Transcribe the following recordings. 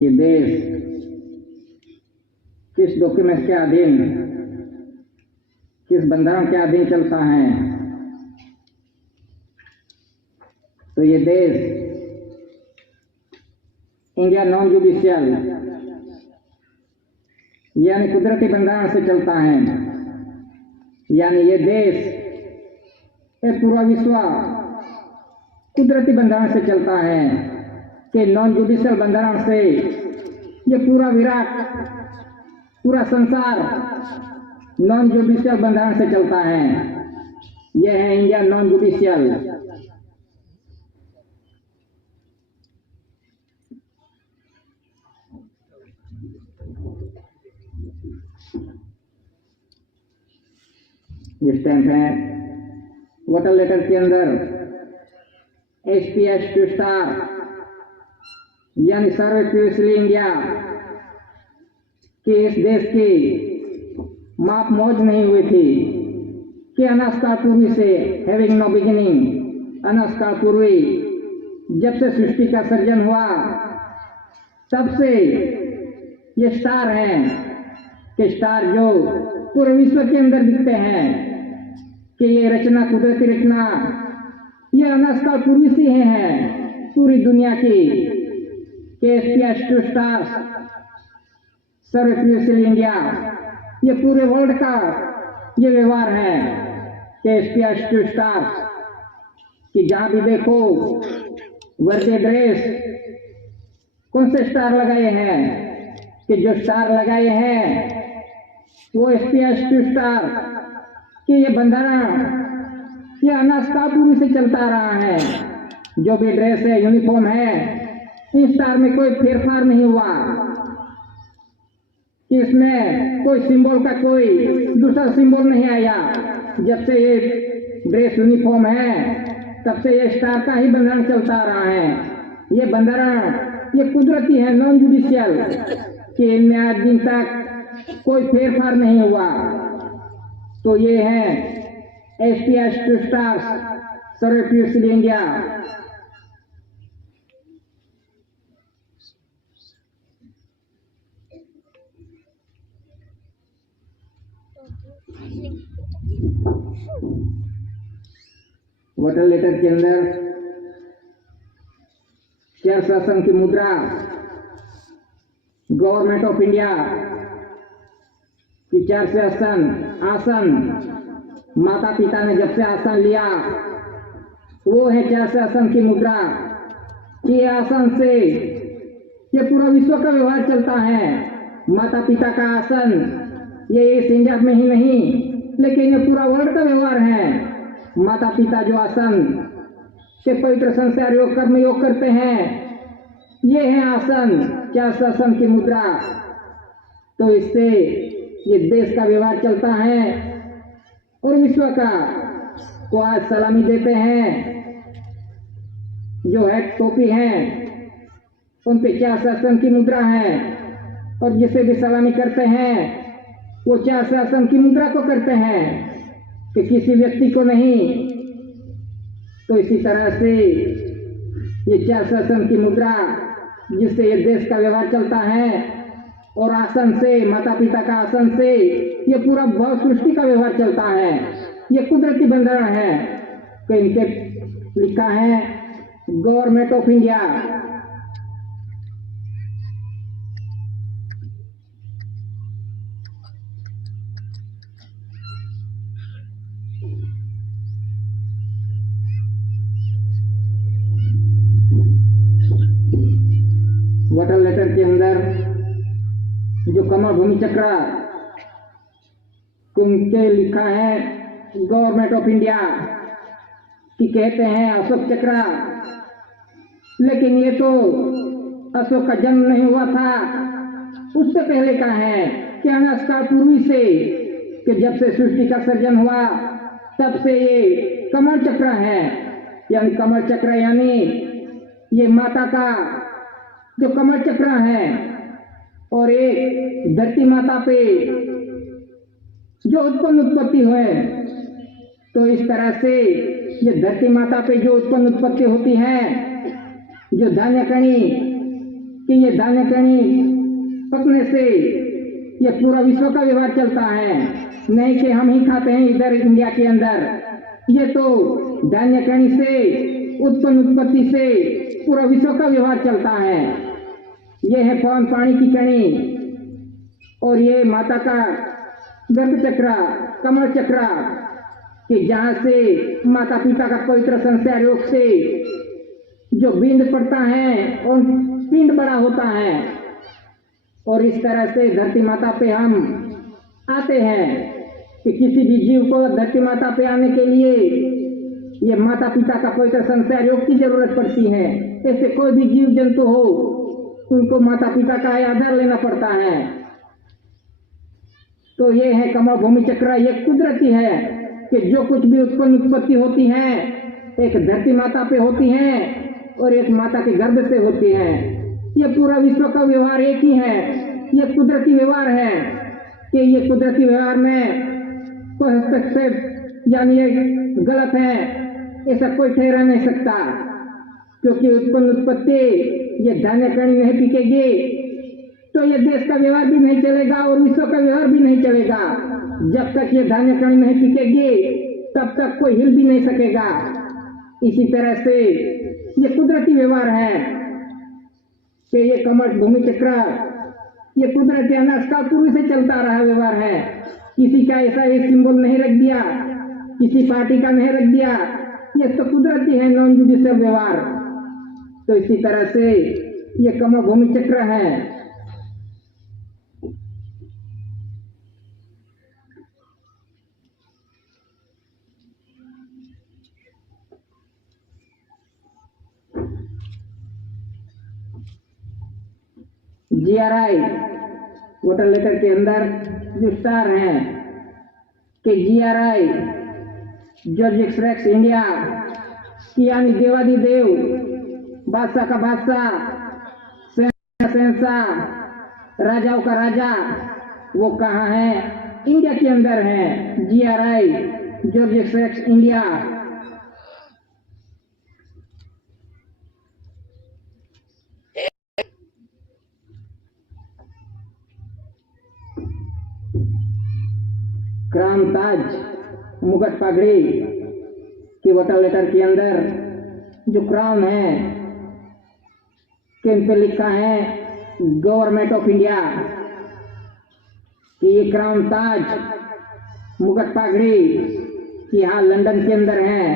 ये देश किस डॉक्यूमेंट के अधीन, किस बंधारण के अधीन चलता है? तो ये देश इंडिया नॉन जुडिशियल यानी कुदरती बंधारण से चलता है। यानी ये देश, ये पूरा विश्व कुदरती बंधारण से चलता है कि नॉन जुडिशियल बंधारण से ये पूरा विराट, पूरा संसार नॉन जुडिशियल बंधारण से चलता है। यह है इंडिया नॉन जुडिशियल। ये स्टैंप है वाटर लेटर के अंदर SPS 2 स्टार यानी सर्वे प्यूसली इंडिया कि इस देश की माप मौज नहीं हुई थी कि अनाजकाल पूर्वी से हैविंग नो बिगिनिंग, अनाजकाल पूर्वी जब से सृष्टि का सर्जन हुआ तब से ये स्टार हैं कि स्टार जो पूरे विश्व के अंदर दिखते हैं कि ये रचना, कुदरती रचना, ये अनाजकाल पूर्वी से है पूरी दुनिया की कि SPS 2 स्टार सर्वे प्यूसली इंडिया, ये पूरे वर्ल्ड का ये व्यवहार है कि SPS 2 स्टार कि जहां भी देखो वर्दी ड्रेस कौन से स्टार लगाए हैं कि जो स्टार लगाए हैं वो SPS 2 स्टार कि ये बंधारण ये अनाजकाल पूर्वी से चलता रहा है। जो भी ड्रेस है, यूनिफॉर्म है, इस स्टार में कोई फेरफार नहीं हुआ, इसमें कोई सिंबल का कोई दूसरा सिंबल नहीं आया। जब से ये ड्रेस यूनिफॉर्म है तब से ये स्टार का ही बंधारण चलता रहा है। ये बंधारण ये कुदरती है, नॉन जुडिशियल कि इनमें आज दिन तक कोई फेरफार नहीं हुआ। तो ये है SPS 2 स्टार सर्वे प्यूसली इंडिया। वाटर लेटर के अंदर चार शासन की मुद्रा गवर्नमेंट ऑफ इंडिया की चार से आसन माता पिता ने जब से आसन लिया वो है चार से आसन की मुद्रा। ये आसन से ये पूरा विश्व का व्यवहार चलता है। माता पिता का आसन ये इस इंडिया में ही नहीं लेकिन ये पूरा वर्ल्ड का व्यवहार है। माता पिता जो आसन से पवित्र संस्कार योग कर्म योग करते हैं ये है आसन, चार से आसन की मुद्रा। तो इससे ये देश का व्यवहार चलता है और विश्व का को आज सलामी देते हैं। जो है टोपी है उन पे चार से आसन की मुद्रा है और जिसे भी सलामी करते हैं वो चार से आसन की मुद्रा को करते हैं कि किसी व्यक्ति को नहीं। तो इसी तरह से ये चार से आसन की मुद्रा जिससे ये देश का व्यवहार चलता है और आसन से, माता पिता का आसन से ये पूरा भव सृष्टि का व्यवहार चलता है। ये कुदरती बंधारण है कि इनके लिखा है government of India. Water letter के अंदर जो कमल भूमि चक्र उनके लिखा है गवर्नमेंट ऑफ इंडिया कि कहते हैं अशोक चक्र, लेकिन ये तो अशोक का जन्म नहीं हुआ था, उससे पहले का है कि अनाजकाल पूर्वी से कि जब से सृष्टि का सर्जन हुआ तब से ये कमल चक्र है। यानी कमल चक्र यानी ये माता का जो कमल चक्र है और एक धरती माता पे जो उत्पत्ति हुए। तो इस तरह से ये धरती माता पे जो उत्पत्ति होती है, जो धान्य कणी कि ये धान्य कणी पकने से ये पूरा विश्व का व्यवहार चलता है, नहीं कि हम ही खाते हैं इधर इंडिया के अंदर। ये तो धान्य कणी से उत्पन्न उत्पत्ति से पूरा विश्व का व्यवहार चलता है। ये है पवन पानी की कणी और ये माता का गर्भ चक्र, कमल चक्र, कि जहां से माता पिता का पवित्र संस्कार योग से जो बिंद पड़ता है और पिंड बड़ा होता है। और इस तरह से धरती माता पे हम आते हैं कि किसी भी जीव को धरती माता पे आने के लिए ये माता पिता का पवित्र संस्कार योग की जरूरत पड़ती है। ऐसे कोई भी जीव जंतु हो उनको माता पिता का आधार लेना पड़ता है। तो ये है कमल भूमि चक्र, ये कुदरती है कि जो कुछ भी उत्पन्न उत्पत्ति होती है एक धरती माता पे होती है और एक माता के गर्भ से होती है। ये पूरा विश्व का व्यवहार एक ही है, ये कुदरती व्यवहार है कि ये कुदरती व्यवहार में कोई हस्तक्षेप यानी ये गलत है ऐसा कोई ठहरा नहीं सकता, क्योंकि उत्पन्न उत्पत्ति ये धान्य कणी नहीं टिकेगी तो ये देश का व्यवहार भी नहीं चलेगा और विश्व का व्यवहार भी नहीं चलेगा। जब तक ये धान्य कणी नहीं टिकेगी तब तक कोई हिल भी नहीं सकेगा। इसी तरह से ये कुदरती व्यवहार है कि ये कमल भूमि चक्र ये कुदरती अनाज का पूर्व से चलता रहा व्यवहार है। किसी का ऐसा एक सिंबल नहीं रख दिया, किसी पार्टी का नहीं रख दिया, ये तो कुदरती है नॉन जुडिशियल व्यवहार। तो इसी तरह से ये कमल भूमि चक्र है। GRI वोटर लेटर के अंदर जो स्टार है कि GRI जॉर्ज एक्सप्रेस इंडिया की यानी देवादी देव, बादशाह का बादशाह, शहंशाह, राजाओं का राजा, वो कहाँ है? इंडिया के अंदर है। GRI George Express India. Crown ताज मुगट पगड़ी की वोटर लेटर के अंदर जो क्राउन है कि इन पे लिखा है गवर्नमेंट ऑफ इंडिया कि ये क्राउन ताज मुगट पगड़ी कि यहाँ लंदन के अंदर है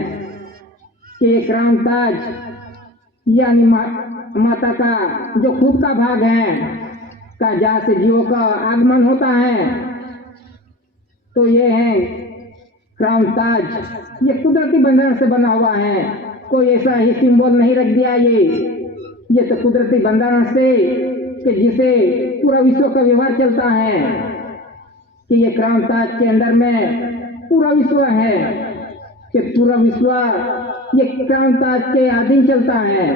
कि ये क्राउन ताज यानी माता का जो खुद का भाग है का जहाँ से जीवों का आगमन होता है। तो ये है क्राउन ताज, ये कुदरती बंधन से बना हुआ है, कोई ऐसा ही सिंबल नहीं रख दिया। ये तो कुदरती बंधन से कि जिसे पूरा विश्व का व्यवहार चलता है कि ये क्राउन ताज के अंदर में पूरा विश्व है कि पूरा विश्व ये क्राउन ताज के अधीन चलता है।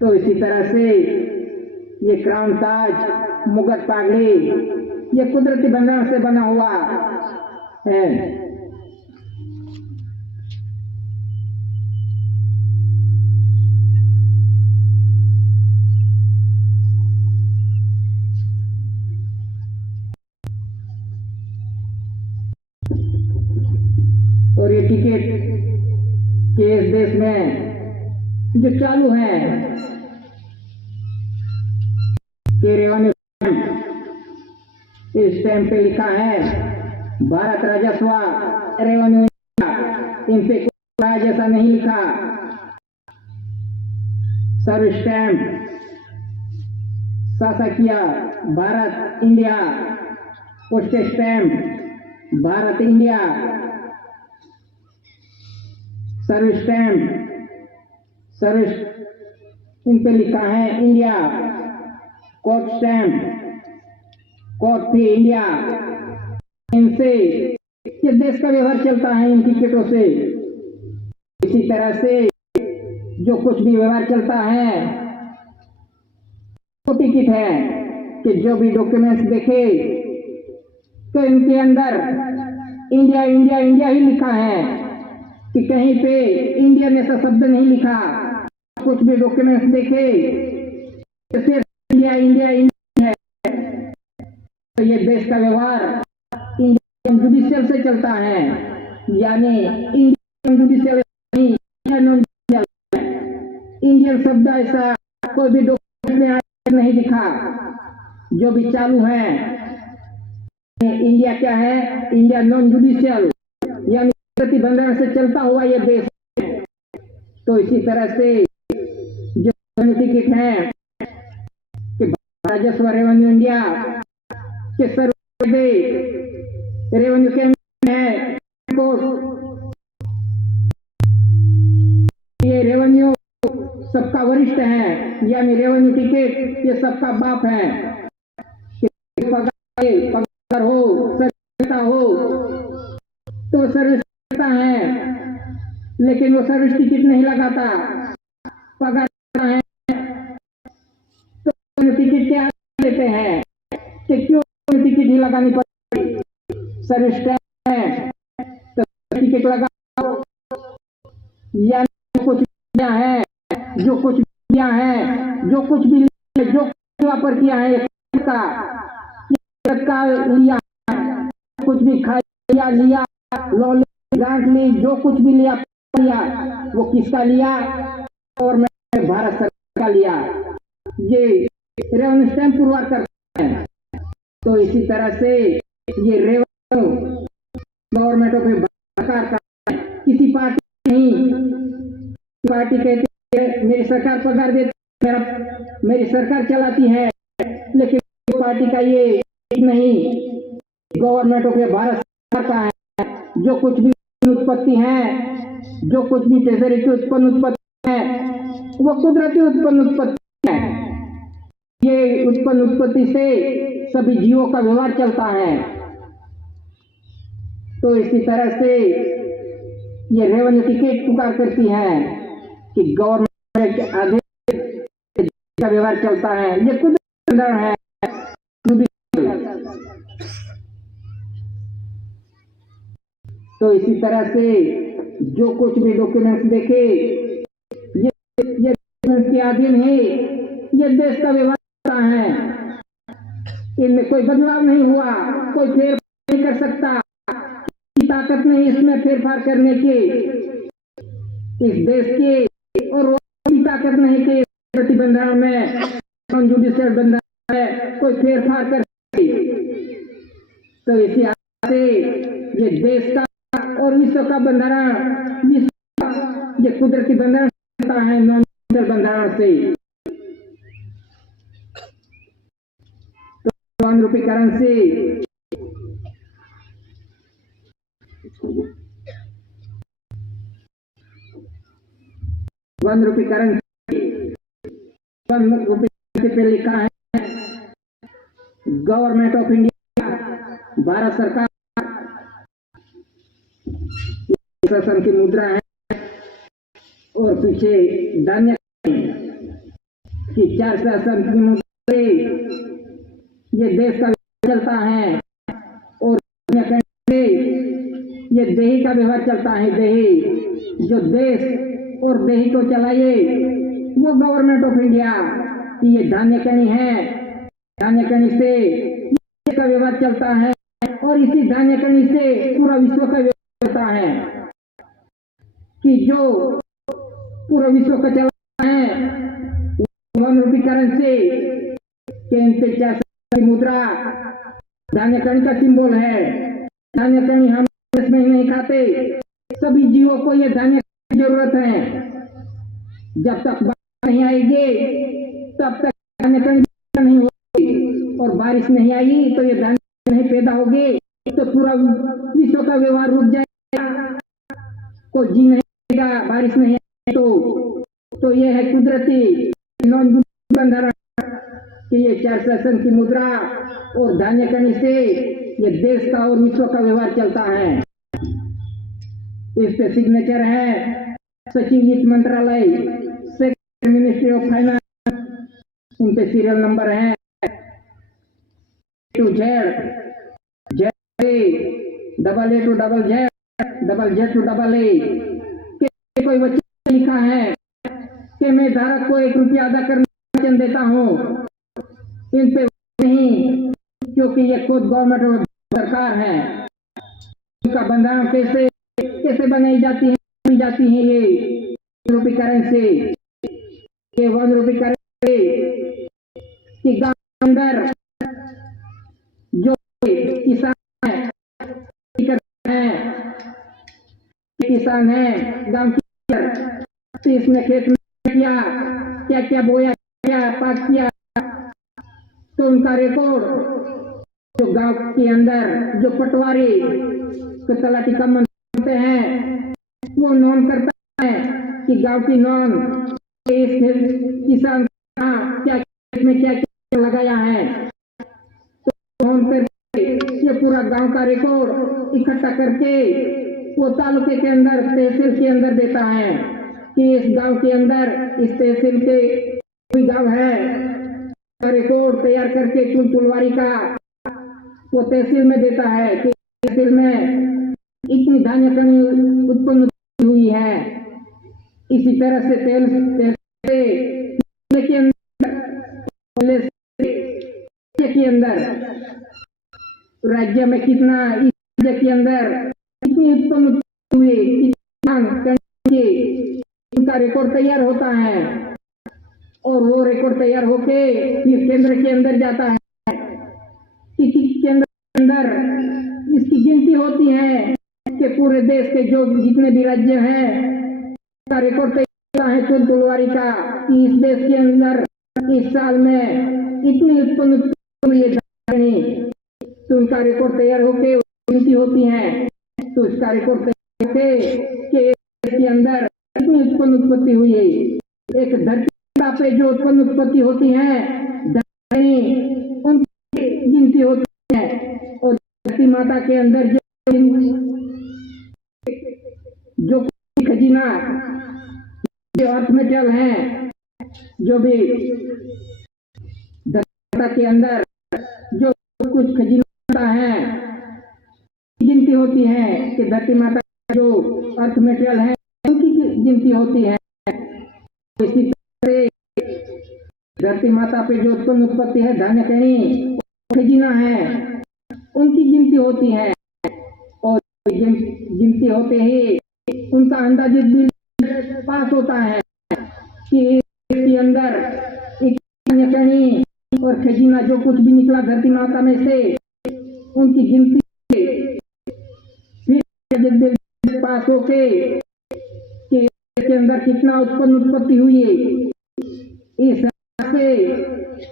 तो इसी तरह से ये क्राउन ताज मुगट पगड़ी ये कुदरती बंधन से बना हुआ है। और ये टिकट के इस देश में जो चालू है कि रेवेन्यू इस टाइम पे लिखा है भारत राजस्व रेवेन्यू, इन पे कोई जैसा नहीं लिखा। सर्विस स्टैम्प शासकीय Bharat India, post stamp Bharat India, service stamp service in पे लिखा है India, court stamp court fee India. इनसे ये देश का व्यवहार चलता है इन टिकटों से। इसी तरह से जो कुछ भी व्यवहार चलता है तो टिकट है कि जो भी डॉक्यूमेंट्स देखे तो इनके अंदर इंडिया इंडिया इंडिया ही लिखा है कि कहीं पे इंडियन ऐसा शब्द नहीं लिखा। कुछ भी डॉक्यूमेंट्स देखे सिर्फ इंडिया इंडिया इंडिया है। तो ये देश का व्यवहार इंडियन जुडिशियल से चलता है, यानी इंडियन जुडिशियल नहीं, इंडियन शब्द ऐसा कोई भी डॉक्यूमेंट में नहीं दिखा। जो भी चालू है इंडिया क्या है, इंडिया नॉन जुडिशियल यानी प्रतिबंधन से चलता हुआ ये देश है। तो इसी तरह से जो टिकट है कि राजस्व रेवेन्यू इंडिया के सर्वे रेवेन्यू के है ये रेवेन्यू सबका वरिष्ठ है, यानी रेवेन्यू टिकट ये सबका बाप है। पगार हो सर्विस हो तो सर्विस करता है, लेकिन वो सर्विस टिकट नहीं लगाता। पगार है तो टिकट क्या देते हैं कि क्यों टिकट ही लगानी पड़ती, सर्विस है तो टिकट लगाओ। या कुछ है जो कुछ किया है, जो कुछ भी जो वापर किया है का लिया, कुछ भी खाया लिया, लोन ग्रांट ली, जो कुछ भी लिया वो किसका लिया, और मैं भारत सरकार का लिया। ये रेवेन्यू स्टैम्प पुरवार करता है। तो इसी तरह से ये रेवेन्यू गवर्नमेंट ऑफ सरकार का किसी पार्टी नहीं। पार्टी कहती है मेरी सरकार पगार देती है, मेरी सरकार चलाती है, लेकिन पार्टी का ये नहीं, गवर्नमेंट ऑफ भारत सरकार का है। जो कुछ भी उत्पत्ति है, जो कुछ भी ट्रेजरी की उत्पन्न उत्पत्ति है, वो कुदरती उत्पन्न उत्पत्ति है। ये उत्पन्न उत्पत्ति से सभी जीवों का व्यवहार चलता है। तो इसी तरह से ये रेवेन्यू टिकट पुकार करती है कि गवर्नमेंट के आदेश का व्यवहार चलता है। ये कुदरती है। तो इसी तरह से जो कुछ भी डॉक्यूमेंट्स देखे ये के अधीन है, ये देश का व्यवस्था है। इनमें कोई बदलाव नहीं हुआ, कोई फेरफार नहीं कर सकता, ताकत नहीं इसमें फेरफार करने की। इस देश की और कोई ताकत नहीं कि प्रतिबंधन में नॉन जुडिशियल बंधन है कोई फेरफार कर। तो इसी से ये देश का और विश्व का बंधारण, विश्व ये कुदरती बंधारण होता है नॉन जुडिशियल बंधारण से। तो 1 रुपये करेंसी पे लिखा है गवर्नमेंट ऑफ इंडिया, भारत सरकार शासन की मुद्रा है, और पीछे धान्य की 4 शासन की मुद्रा ये देश का चलता है, और ये देही का व्यवहार चलता है। देही जो देश और देही को चलाइए वो गवर्नमेंट ऑफ इंडिया की ये धान्य कणी है। धान्य कणी से का व्यवहार चलता है, और इसी धान्य कणी से पूरा विश्व का व्यवहार चलता है। कि जो पूरा विश्व का चलता है 1 रुपये करेंसी के 4 की मुद्रा धान्य कणी का सिंबल है। धान्य कणी हम देश में नहीं खाते, सभी जीवों को ये धान्य की जरूरत है। जब तक बारिश नहीं आएगी तब तक धान्य कणी नहीं होगी, और बारिश नहीं आई तो ये धान्य नहीं पैदा होगी, तो पूरा विश्व का व्यवहार रुक जाएगा, कोई जी नहीं आएगा, बारिश नहीं आएगी। तो ये है कुदरती नॉन बंधारण कि ये 4 शासन की मुद्रा और धान्य कणी से ये देश का और विश्व का व्यवहार चलता है। इस पे सिग्नेचर है सचिव वित्त मंत्रालय, सेक्रेटरी मिनिस्ट्री ऑफ फाइनेंस, इन पे सीरियल नंबर है two Z double A two double Z two double A. कोई बच्चा लिखा है कि मैं धारक को 1 रुपया अदा करने का वचन देता हूँ, इन पे नहीं, क्योंकि ये खुद गवर्नमेंट और सरकार है। उनका बंधारण कैसे बनाई जाती है ये 1 रुपये करेंसी, ये 1 रुपये करेंसी कि गांव के अंदर जो किसान है गांव के अंदर, इसने खेत में क्या क्या बोया, क्या पाक किया, तो उनका रिकॉर्ड जो गांव के अंदर जो पटवारी तो तलाटी का होते हैं वो नोन करता है कि गांव की नोन इस किसान क्या खेत में क्या क्या लगाया है, तो नोन करके ये पूरा गांव का रिकॉर्ड इकट्ठा करके वो तालुके के अंदर तहसील के अंदर देता है कि इस गांव के अंदर इस तहसील के कोई गांव है, रिकॉर्ड तैयार करके फुलवारी का वो तहसील में देता है कि तहसील में इतनी धान्य कमी उत्पन्न हुई है। इसी तरह से के अंदर राज्य में कितना, इस राज्य के अंदर कितनी उत्पन्न हुई, उनका रिकॉर्ड तैयार होता है और वो रिकॉर्ड तैयार होके फिर केंद्र के अंदर जाता है कि केंद्र के अंदर इसकी गिनती होती है कि पूरे देश के जो जितने भी राज्य हैं का रिकॉर्ड तैयार है फुलवारी का कि इस देश के अंदर इस साल में इतनी उत्पन्न हुई है, तो उनका रिकॉर्ड तैयार होके गिनती होती है, तो उसका रिकॉर्ड तैयार होके के अंदर इतनी उत्पत्ति हुई है। एक धरती पे जो उत्पन्न उत्पत्ति होती है उनकी गिनती होती है, और धरती माता के अंदर जो खजीना जो अर्थ मेटल है, जो भी धरती माता के अंदर जो कुछ खजीना है गिनती होती है कि धरती माता जो अर्थ मेटेरियल है उनकी गिनती होती है। इसी तरह से धरती माता पे जो उत्पत्ति है धान्य कणी खजीना है उनकी गिनती होती है, और गिनती होते ही उनका अंदाजित बिल पास होता है कि इसके अंदर धान्य कणी और खजीना जो कुछ भी निकला धरती माता में से उनकी गिनती पास होके के अंदर कितना उत्पत्ति हुई है, इस से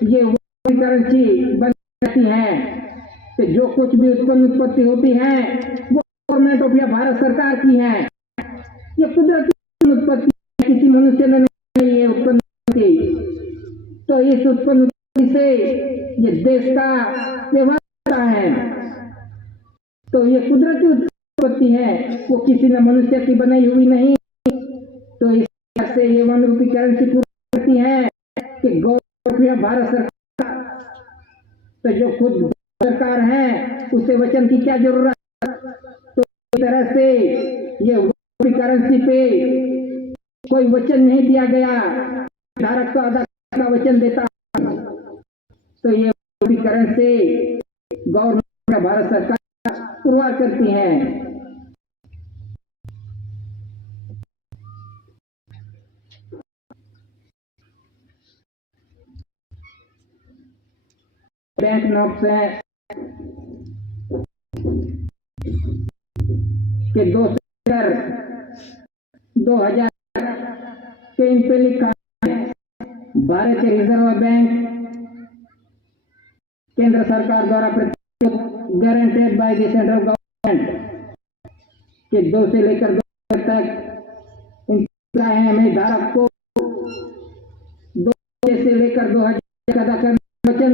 ये करेंसी बन जाती है। तो जो कुछ भी उत्पत्ति होती है वो गवर्नमेंट ऑफ इंडिया भारत सरकार की है, ये कुदरती उत्पत्ति किसी मनुष्य ने नहीं है उत्पत्ति, तो इस उत्पत्ति से ये देश का व्यवहार है, तो ये कुदरती उत्पत्ति है, वो किसी ने मनुष्य की बनाई हुई नहीं। तो इस तरह से ये 1 रुपये करेंसी पूरी करती है कि गवर्नमेंट भारत सरकार, तो जो खुद सरकार है उसे वचन की क्या जरूरत, तो इस तरह से ये 1 रुपये करेंसी पे कोई वचन नहीं दिया गया, धारक को अदा का वचन देता, तो ये 1 रुपये करेंसी गवर्नमेंट भारत सरकार पुरवार करती है। बैंक नोट से के 2000 के इन पे लिखा है भारतीय रिजर्व बैंक केंद्र सरकार द्वारा guaranteed by the central government के 2 से लेकर 2 तक इनका है। मैं धारक को 2 से लेकर 2000 अदा करने का वचन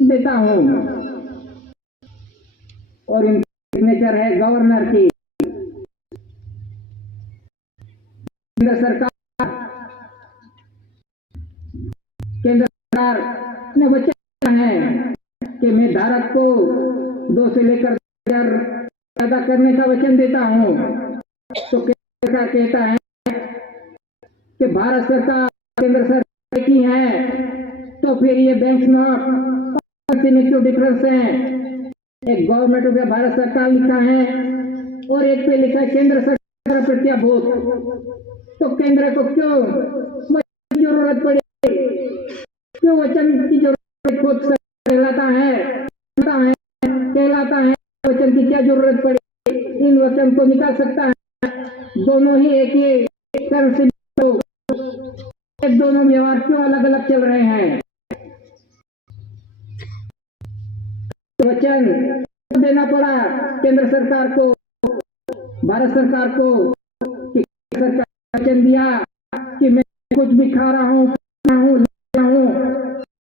देता हूं, और इन सिग्नेचर है गवर्नर की। केंद्र सरकार ने वचन है कि मैं धारक को 2 से लेकर 2000 अदा करने का वचन देता हूं। तो केंद्र सरकार कहता है कि भारत सरकार केंद्र सरकार की है, तो फिर ये बैंक नोट में क्यों डिफरेंस है? एक गवर्नमेंट ऑफ भारत सरकार लिखा है और एक पे लिखा है केंद्र सरकार प्रत्याभूत। तो केंद्र को क्यों जरूरत पड़ी, क्यों वचन की जरूरत खुद कहलाता है वचन की क्या जरूरत पड़ी? इन वचन को निकाल सकता है, दोनों ही एक ही करेंसी, दोनों व्यवहार क्यों अलग अलग चल रहे हैं? वचन देना पड़ा केंद्र सरकार को, भारत सरकार को, कि सरकार वचन दिया कि मैं कुछ भी खा रहा हूँ,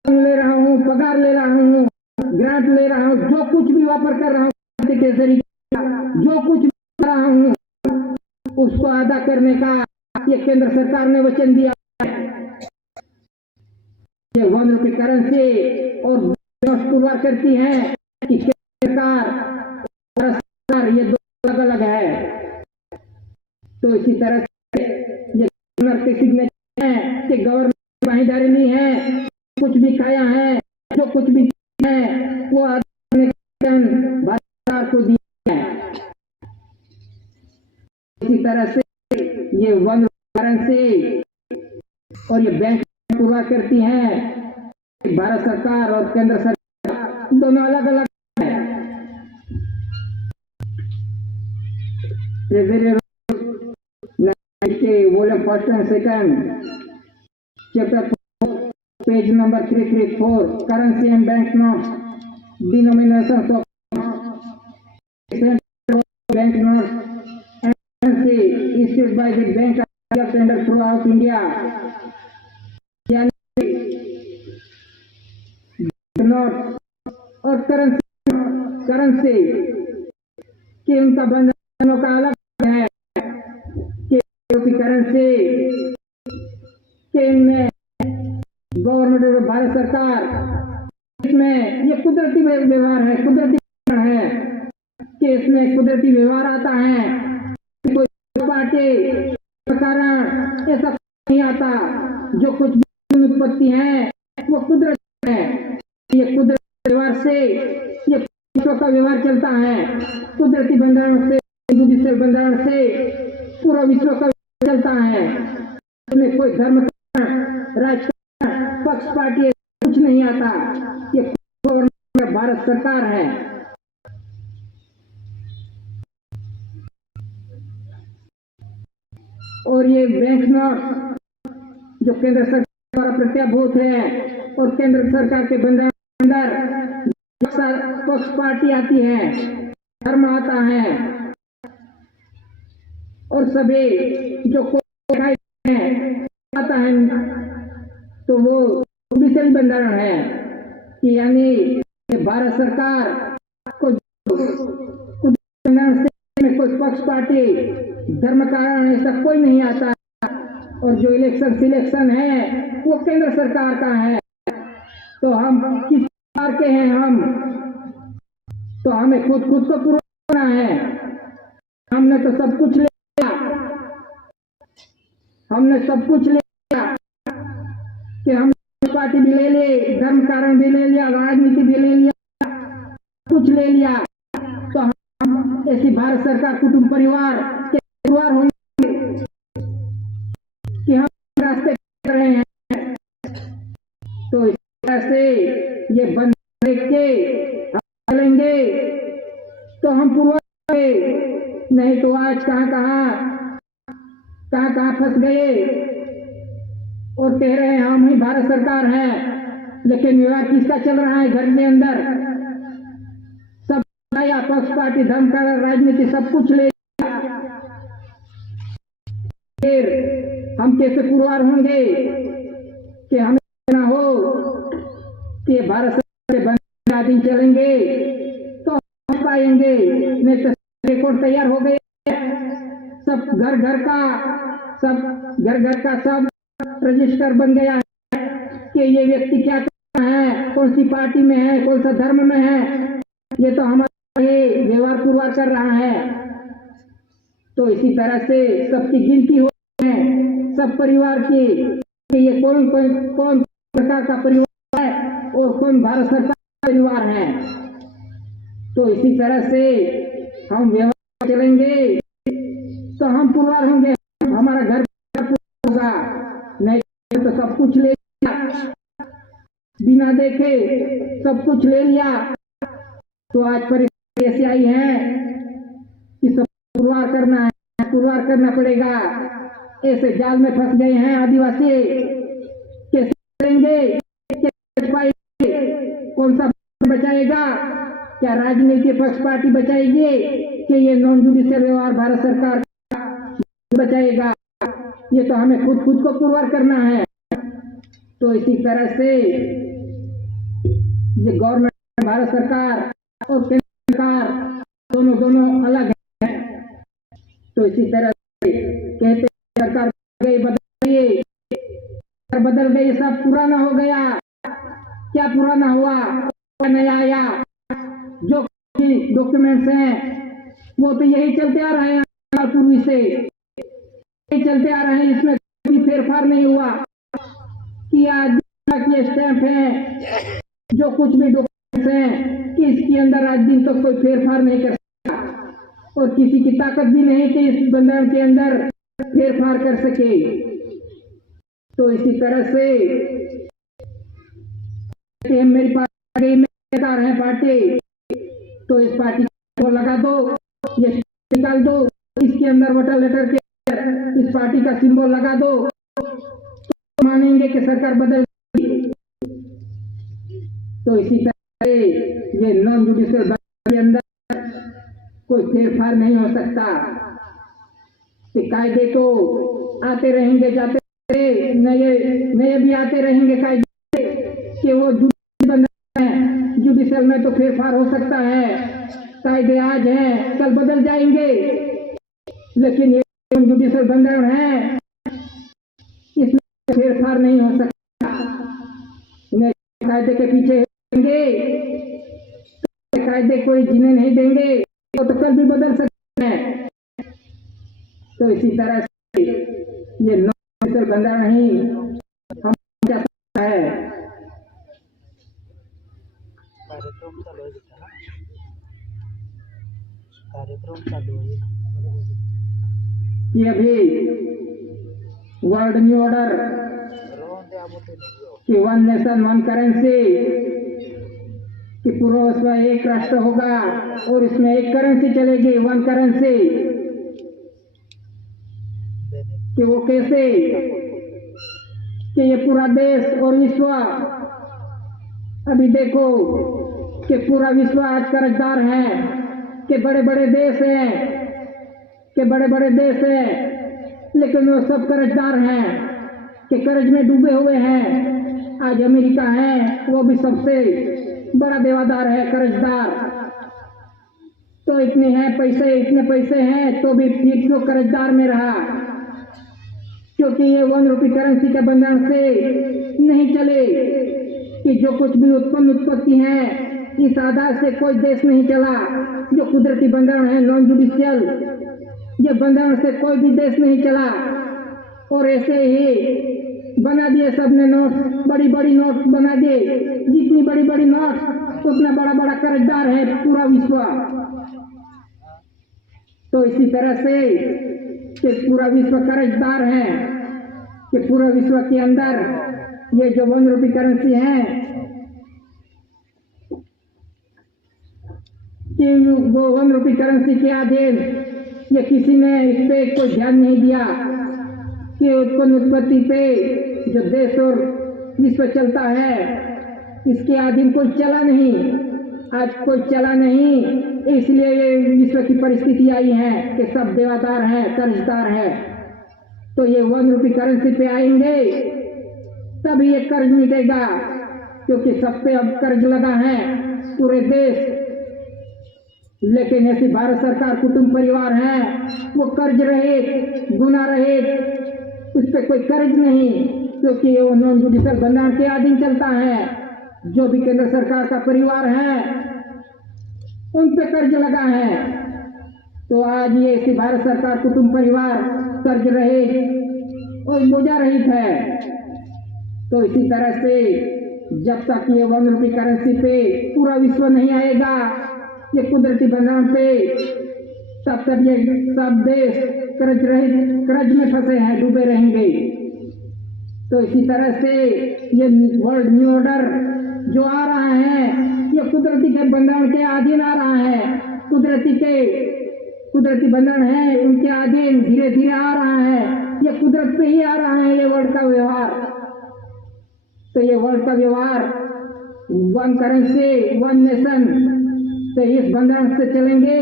ले रहा हूँ, पगार ले रहा हूँ, ग्रांट ले रहा हूँ, जो कुछ भी वापर कर रहा हूँ के जरिए, जो कुछ भी कर रहा हूँ उसको अदा करने का ये केंद्र सरकार ने वचन दिया है। ये 1 रुपये करेंसी और पुरवार करती है कि केंद्र सरकार ये दो अलग अलग है। तो इसी तरह से ये गवर्नर के सिग्नेचर है कि गवर्नमेंट भागीदारी नहीं है, कुछ भी खाया है, जो कुछ भी है वो भारत सरकार को दिया है। इसी तरह से ये 1 रुपये करेंसी और ये बैंक पुरवार करती है, भारत सरकार और केंद्र सरकार दोनों अलग अलग है। Treasury volume 1 and 2 chapter 4 page number 334 currency and bank notes denomination of bank notes issued by the Bank of Tender throughout India, यानी नोट और करेंसी कि उनका बंधनों का अलग है कि करेंसी के इनमें गवर्नमेंट और भारत सरकार इसमें ये कुदरती व्यवहार है, कि इसमें कुदरती व्यवहार आता है, कोई पार्टी कारण ऐसा नहीं आता। जो कुछ भी उत्पत्ति है वो कुदरत है, ये कुदरती व्यवहार से ये विश्व का व्यवहार चलता है, कुदरती बंधारण से, जुडिशियल बंधारण से पूरा विश्व का चलता है। इसमें कोई धर्म का, राजकारण, पक्ष पार्टी कुछ नहीं आता, ये गवर्नमेंट भारत सरकार है। और ये बैंक नोट जो केंद्र सरकार द्वारा प्रत्याभूत है और केंद्र सरकार के अंदर पक्ष पार्टी आती है, धर्म आता है और सभी जो आता है, तो वो जुडिशियल बंधारण है कि यानी भारत सरकार को में कोई पक्ष पार्टी, धर्म कारण ऐसा कोई नहीं आता, और जो इलेक्शन सिलेक्शन है वो केंद्र सरकार का है। तो हम किस प्रकार के हैं हम, तो हमें खुद को पूरा करना है। हमने तो सब कुछ ले लिया, कि हम पार्टी भी ले ली, धर्म कारण भी ले लिया, राजनीति भी ले लिया, कुछ ले लिया, तो हम ऐसी भारत सरकार कुटुंब परिवार के परिवार होंगे कि हम रास्ते कर रहे हैं। तो इस तरह से ये बंद के हम चलेंगे तो हम पूर्व, नहीं तो आज कहाँ फंस गए और कह रहे हैं हम ही भारत सरकार है, लेकिन व्यवहार किसका चल रहा है? घर के अंदर सब या पक्ष पार्टी, धर्म का, राजनीति सब कुछ ले, फिर हम कैसे पुरवार होंगे कि हमें ना हो कि भारत सरकार के बंद दिन चलेंगे तो हम पाएंगे। नहीं तो रिकॉर्ड तैयार हो गए, सब घर का सब रजिस्टर बन गया है कि ये व्यक्ति क्या करता है, कौन सी पार्टी में है, कौन सा धर्म में है, ये तो हमारा व्यवहार पुरवार कर रहा है। तो इसी तरह से सबकी गिनती हो है, सब परिवार की कि ये कौन कौन कौन सरकार का परिवार है और कौन भारत सरकार का परिवार है। तो इसी तरह से हम व्यवहार चलेंगे तो हम पुरवार होंगे, हमारा घर होगा। नहीं तो सब कुछ ले लिया, बिना देखे सब कुछ ले लिया। तो आज परिस्थिति ऐसी आई है कि सब पुरवार करना है, पुरवार करना पड़ेगा। ऐसे जाल में फंस गए हैं आदिवासी। कैसे करेंगे, कैसे पाएंगे, कौन सा बचाएगा? क्या राजनीतिक पक्ष पार्टी बचाएगी कि ये नॉन जुडिशियल व्यवहार भारत सरकार बचाएगा? ये तो हमें खुद को पुरवार करना है। तो इसी तरह से ये गवर्नमेंट भारत सरकार और केंद्र सरकार दोनों अलग है। तो इसी तरह से कहते सरकार बदल गई, सब पुराना हो गया। क्या पुराना हुआ, नया आया। जो डॉक्यूमेंट्स हैं वो तो यही चलते आ रहे हैं, पूर्वी से यही चलते आ रहे हैं। इसमें कोई फेरफार नहीं हुआ कि आज की स्टैंप है, जो कुछ भी डॉक्यूमेंट्स हैं कि इसके अंदर आज दिन तक कोई फेरफार नहीं कर सकता और किसी की ताकत भी नहीं कि इस बंधन के अंदर फेरफार कर सके। तो इसी तरह से मेरी पार्टी में सरकार है पार्टी, तो इस पार्टी को लगा दो, ये निकाल दो, इसके अंदर वोटर लेटर के इस पार्टी का सिंबल लगा दो, तो मानेंगे कि सरकार बदल गई। तो इसी तरह से ये नॉन जुडिशियल के अंदर कोई फेरफार नहीं हो सकता। कायदे तो आते रहेंगे, जाते नए भी आते रहेंगे कायदे कि वो जुडिशियल में तो फेरफार हो सकता है। कायदे आज हैं, कल बदल जाएंगे, लेकिन ये जुडिशियल बंधन है, इसमें फेरफार नहीं हो सकता। कायदे के पीछे रहेंगे, कायदे कोई जीने नहीं देंगे, तो कल भी बदल सकते हैं। तो इसी तरह से ये नॉन बंधन नहीं हम क्या सकता है। कार्यक्रम चालू है कि अभी वर्ल्ड न्यू ऑर्डर कि वन नेशन वन करेंसी कि पूरा विश्व एक राष्ट्र होगा और इसमें एक करेंसी चलेगी, वन करेंसी। कि वो कैसे कि ये पूरा देश और विश्व, अभी देखो कि पूरा विश्व आज कर्जदार है, कि बड़े बड़े देश हैं, कि बड़े बड़े देश हैं, लेकिन वो सब कर्जदार हैं, कि कर्ज में डूबे हुए हैं। आज अमेरिका है, वो भी सबसे बड़ा देवादार है, कर्जदार। तो इतने पैसे हैं तो भी फिर क्यों कर्जदार में रहा? क्योंकि ये 1 रुपये करेंसी के बंधन से नहीं चले कि जो कुछ भी उत्पत्ति है इस आधार से कोई देश नहीं चला। जो कुदरती बंधन है नॉन जुडिशियल, ये बंधन से कोई भी देश नहीं चला। और ऐसे ही बना दिए सबने नोट, बड़ी बड़ी नोट बना दिए। जितनी बड़ी बड़ी नोट उतना बड़ा बड़ा कर्जदार है पूरा विश्व। तो इसी तरह से कि पूरा विश्व कर्जदार है, कि पूरे विश्व के अंदर ये जो 1 रुपये करेंसी है कि वो 1 रुपये करेंसी के अधीन ये किसी ने इस पे कोई ध्यान नहीं दिया कि उत्पत्ति पे जो देश और विश्व चलता है इसके अधीन कोई चला नहीं। आज कोई चला नहीं, इसलिए ये विश्व की परिस्थिति आई है कि सब देवादार हैं, कर्जदार हैं। तो ये 1 रुपये करेंसी पे आएंगे तभी ये कर्ज मिटेगा, क्योंकि सब पे अब कर्ज लगा है पूरे देश। लेकिन ऐसी भारत सरकार कुटुंब परिवार है, वो कर्ज रहित, गुना रहित, उस पर कोई कर्ज नहीं, क्योंकि वो नॉन जुडिशियल बंधन के अधीन चलता है। जो भी केंद्र सरकार का परिवार है उन पे कर्ज लगा है। तो आज ये ऐसी भारत सरकार कुटुंब परिवार कर्ज रहित और बोझा रहित है। तो इसी तरह से जब तक ये 1 रुपये करेंसी पे पूरा विश्व नहीं आएगा, ये कुदरती बंधन पे, तब तक ये सब देश कर्ज में फंसे हैं, डूबे रहेंगे। तो इसी तरह से ये वर्ल्ड न्यू ऑर्डर जो आ रहा है, ये कुदरती के बंधन के अधीन आ रहा है। कुदरती बंधन है, उनके अधीन धीरे धीरे आ रहा है। ये कुदरत पे ही आ रहा है ये वर्ल्ड का व्यवहार। तो ये वर्ल्ड का व्यवहार 1 करेंसी 1 नेशन, तो इस बंधन से चलेंगे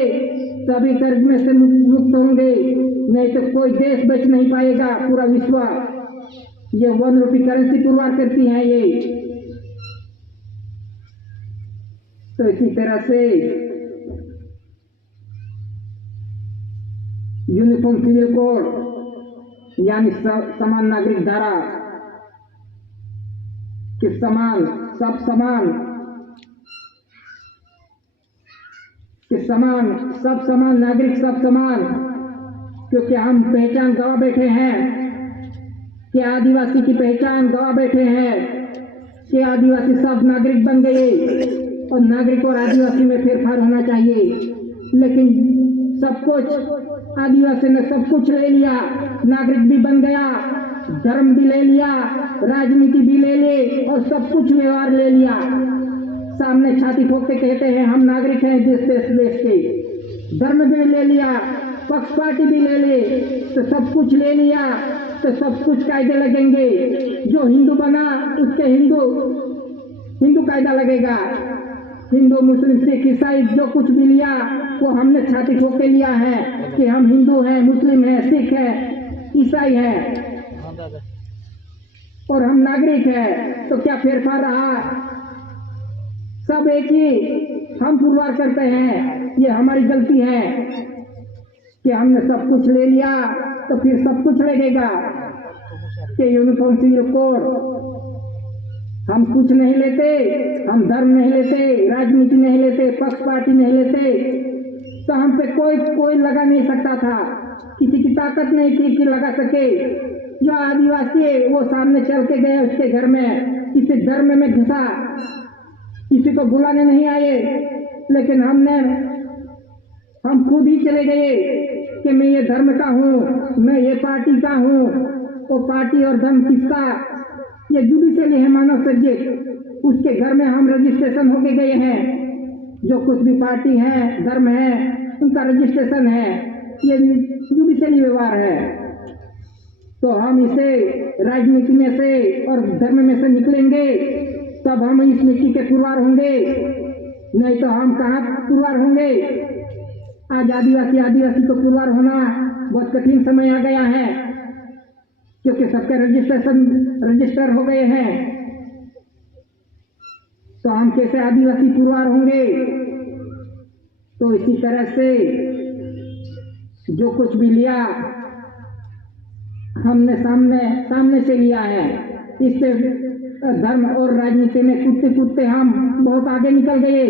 तभी कर्ज में से मुक्त होंगे, नहीं तो कोई देश बच नहीं पाएगा, पूरा विश्व। ये 1 रुपये करेंसी पुरवार करती हैं ये। तो इसी तरह से यूनिफॉर्म सिविल कोड यानी समान नागरिक धारा कि समान, सब समान, कि समान, सब समान, नागरिक सब समान, क्योंकि हम पहचान गवा बैठे हैं कि आदिवासी की पहचान गवा बैठे हैं कि आदिवासी सब नागरिक बन गए और नागरिक और आदिवासी में फेरफार होना चाहिए। लेकिन सब कुछ आदिवासी ने सब कुछ ले लिया, नागरिक भी बन गया, धर्म भी ले लिया, राजनीति भी ले ले और सब कुछ व्यवहार ले लिया। सामने छाती ठोक के कहते हैं हम नागरिक हैं देश के, धर्म भी ले लिया, पक्ष पार्टी भी ले ले, तो सब कुछ ले लिया तो सब कुछ कायदे लगेंगे। जो हिंदू बना उसके हिंदू कायदा लगेगा। हिंदू मुस्लिम सिख ईसाई जो कुछ भी लिया वो हमने छाती ठोक के लिया है कि हम हिंदू हैं, मुस्लिम हैं, सिख हैं, ईसाई हैं और हम नागरिक हैं। तो क्या फेरफार रहा? सब एक ही हम पुरवार करते हैं। ये हमारी गलती है कि हमने सब कुछ ले लिया तो फिर सब कुछ लगेगा। कि यूनिफॉर्म सिविल कोड हम कुछ नहीं लेते, हम धर्म नहीं लेते, राजनीति नहीं लेते, पक्ष पार्टी नहीं लेते, तो हम पे कोई लगा नहीं सकता था। किसी की ताकत नहीं थी कि लगा सके। जो आदिवासी है वो सामने चल के गए उसके घर में, किसी धर्म में घुसा, किसी को बुलाने नहीं आए, लेकिन हम खुद ही चले गए कि मैं ये धर्म का हूँ, मैं ये पार्टी का हूँ। वो पार्टी और धर्म किसका? ये जुडिशियली है, मानव सृजित। उसके घर में हम रजिस्ट्रेशन होके गए हैं। जो कुछ भी पार्टी है, धर्म है, उनका रजिस्ट्रेशन है। ये जुडिशियली व्यवहार है। तो हम इसे राजनीति में से और धर्म में से निकलेंगे तब हम इस मिट्टी के पुरवार होंगे, नहीं तो हम कहाँ पुरवार होंगे। आज आदिवासी को पुरवार होना बहुत कठिन समय आ गया है, क्योंकि सबके रजिस्टर हो गए हैं। तो हम कैसे आदिवासी पुरवार होंगे? तो इसी तरह से जो कुछ भी लिया हमने सामने से लिया है। इससे धर्म और राजनीति में कूदते हम बहुत आगे निकल गए।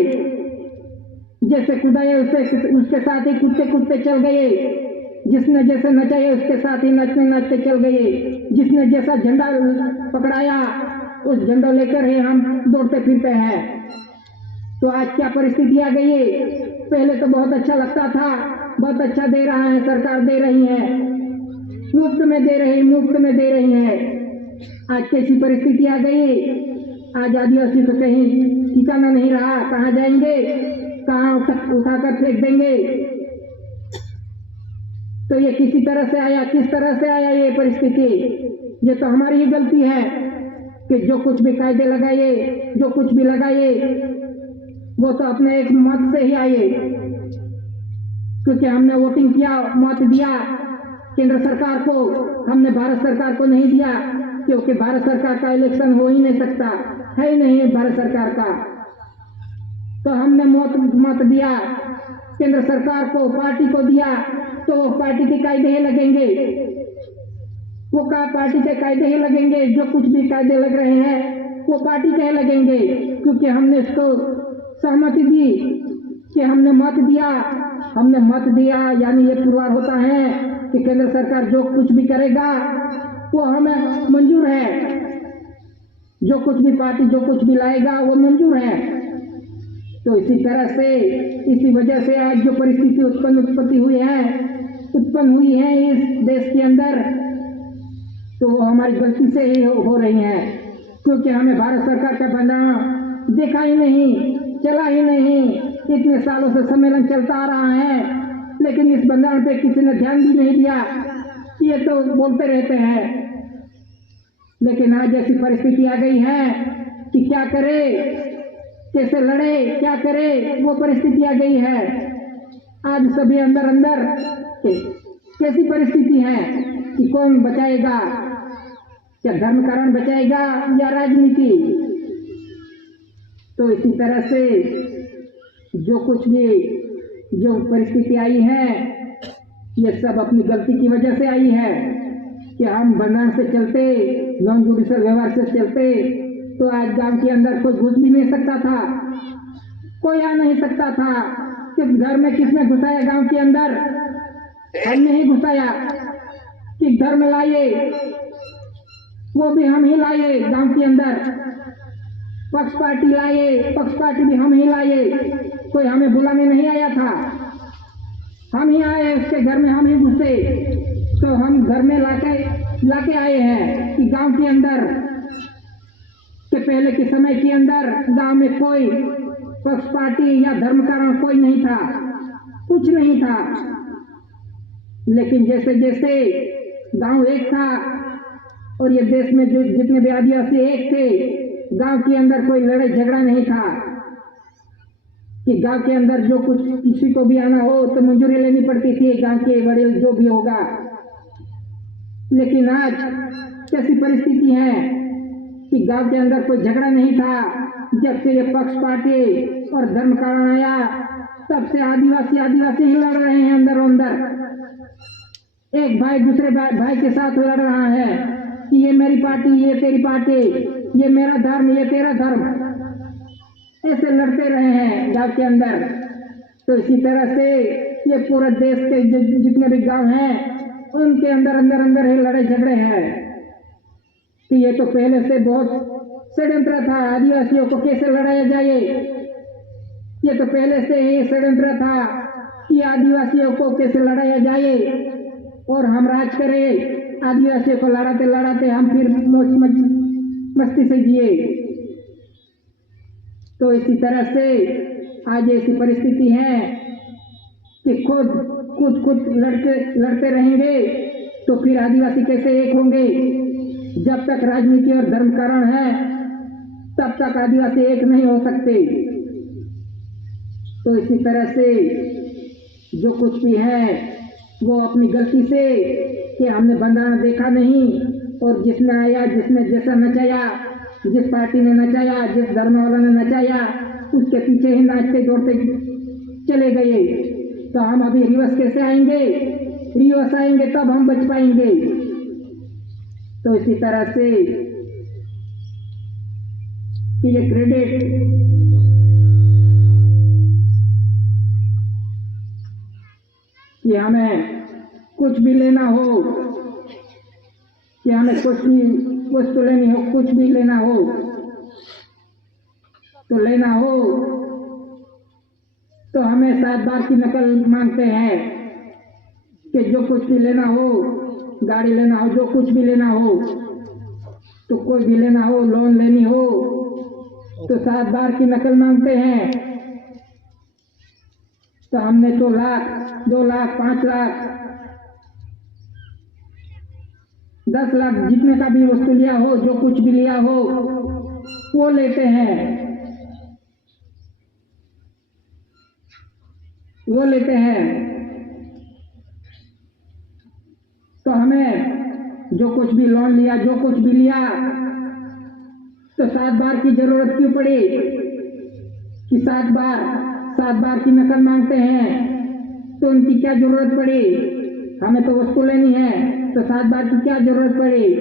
जैसे कूदाए उसके साथ ही कूदते चल गए। जिसने जैसे नचाए उसके साथ ही नाचते चल गए। जिसने जैसा झंडा पकड़ाया उस झंडा लेकर ही हम दौड़ते फिरते हैं। तो आज क्या परिस्थिति आ गई है? पहले तो बहुत अच्छा लगता था, बहुत अच्छा दे रहा है सरकार, दे रही है, मुफ्त में दे रही है। आज कैसी परिस्थिति आ गई? आज आदिवासी तो कहीं ठिकाना नहीं रहा, कहाँ जाएंगे, कहाँ उठाकर फेंक देंगे। तो ये किस तरह से आया ये परिस्थिति? ये तो हमारी ही गलती है कि जो कुछ भी कायदे लगाए, जो कुछ भी लगाए वो तो अपने एक मत से ही आए, क्योंकि हमने वोटिंग किया, मत दिया केंद्र सरकार को, हमने भारत सरकार को नहीं दिया, क्योंकि भारत सरकार का इलेक्शन हो ही नहीं सकता, है ही नहीं भारत सरकार का। तो हमने मत दिया केंद्र सरकार को, पार्टी को दिया, तो वो पार्टी के कायदे ही लगेंगे, वो पार्टी के कायदे ही लगेंगे। जो कुछ भी कायदे लग रहे हैं वो पार्टी के ही लगेंगे, क्योंकि हमने इसको सहमति दी कि हमने मत दिया, यानी ये पुरवार होता है कि केंद्र सरकार जो कुछ भी करेगा वो हमें मंजूर है। जो कुछ भी पार्टी जो कुछ भी लाएगा वो मंजूर है। तो इसी तरह से इसी वजह से आज जो परिस्थिति उत्पत्ति हुई है इस देश के अंदर, तो वो हमारी गलती से ही हो रही है, क्योंकि हमें भारत सरकार का बंधारण देखा ही नहीं, चला ही नहीं। इतने सालों से सम्मेलन चलता आ रहा है, लेकिन इस बंधारण पे किसी ने ध्यान भी नहीं दिया। ये तो बोलते रहते हैं, लेकिन आज ऐसी परिस्थिति आ गई है कि क्या करे, कैसे लड़े, क्या करे, वो परिस्थिति आ गई है। आज सभी अंदर अंदर कैसी परिस्थिति है कि कौन बचाएगा, क्या धर्म कारण बचाएगा या राजनीति। तो इसी तरह से जो कुछ भी जो परिस्थिति आई है, ये सब अपनी गलती की वजह से आई है कि हम बंधारण से चलते, नॉन जुडिशियल व्यवहार से चलते, तो आज गांव के अंदर कोई घुस भी नहीं सकता था, कोई आ नहीं सकता था। किस घर में किसने घुसाया गांव के अंदर? हमने ही घुसाया। कि धर्म लाए, वो भी हम ही लाए गांव के अंदर। पक्ष पार्टी लाए, पक्ष पार्टी भी हम ही लाए, कोई हमें बुलाने नहीं आया था, हम ही आए, उसके घर में हम ही घुसे। तो हम घर में लाके आए हैं कि गांव के अंदर के पहले के समय के अंदर गांव में कोई पक्ष पार्टी या धर्म कारण कोई नहीं था, कुछ नहीं था। लेकिन जैसे जैसे गांव एक था और ये देश में जो जितने भी आदिवासी एक थे, गांव के अंदर कोई लड़ाई झगड़ा नहीं था कि गांव के अंदर जो कुछ किसी को भी आना हो तो मंजूरी लेनी पड़ती थी गांव के बड़े जो भी होगा। लेकिन आज कैसी परिस्थिति है कि गांव के अंदर कोई झगड़ा नहीं था। जब से ये पक्ष पार्टी और धर्म कारण आया, तब से आदिवासी ही लड़ रहे हैं अंदर अंदर। एक भाई दूसरे भाई के साथ लड़ रहा है कि ये मेरी पार्टी, ये तेरी पार्टी, ये मेरा धर्म, ये तेरा धर्म, ऐसे लड़ते रहे हैं गांव के अंदर। तो इसी तरह से ये पूरे देश के जितने भी गांव हैं, उनके अंदर ही लड़ाई झगड़े हैं। कि ये तो पहले से बहुत षड्यंत्र था, आदिवासियों को कैसे लड़ाया जाए। ये तो पहले से ही षड्यंत्र था कि आदिवासियों को कैसे लड़ाया जाए और हम राज करें। आदिवासियों को लड़ाते लड़ाते हम फिर मस्ती से जिए। तो इसी तरह से आज ऐसी परिस्थिति है कि खुद लड़ते रहेंगे तो फिर आदिवासी कैसे एक होंगे। जब तक राजनीति और धर्म कारण है, तब तक आदिवासी एक नहीं हो सकते। तो इसी तरह से जो कुछ भी है वो अपनी गलती से कि हमने बंधारण देखा नहीं, और जिसने आया, जिसने जैसा नचाया, जिस पार्टी ने नचाया, जिस धर्म वाला ने नचाया, उसके पीछे ही नाचते दौड़ते चले गए। तो हम अभी रिवर्स कैसे आएंगे? रिवर्स आएंगे तब हम बच पाएंगे। तो इसी तरह से कि ये क्रेडिट कि हमें कुछ भी लेना हो, कि हमें कुछ भी वस्तु लेनी हो, कुछ भी लेना हो तो लेना हो तो हमें 7 बार की नकल मांगते हैं कि जो कुछ भी लेना हो, गाड़ी लेना हो, जो कुछ भी लेना हो, तो कोई भी लेना हो, लोन लेनी हो तो 7 बार की नकल मांगते हैं। तो हमने तो लाख, 2 लाख, 5 लाख, 10 लाख जितने का भी वस्तु लिया हो, जो कुछ भी लिया हो वो लेते हैं, वो लेते हैं। तो हमें जो कुछ भी लोन लिया, जो कुछ भी लिया, तो 7 बार की जरूरत क्यों पड़ी कि 7 बार की नकल मांगते हैं। तो उनकी क्या जरूरत पड़ी? हमें तो वस्तु लेनी है, तो 7 बार की क्या जरूरत पड़ी?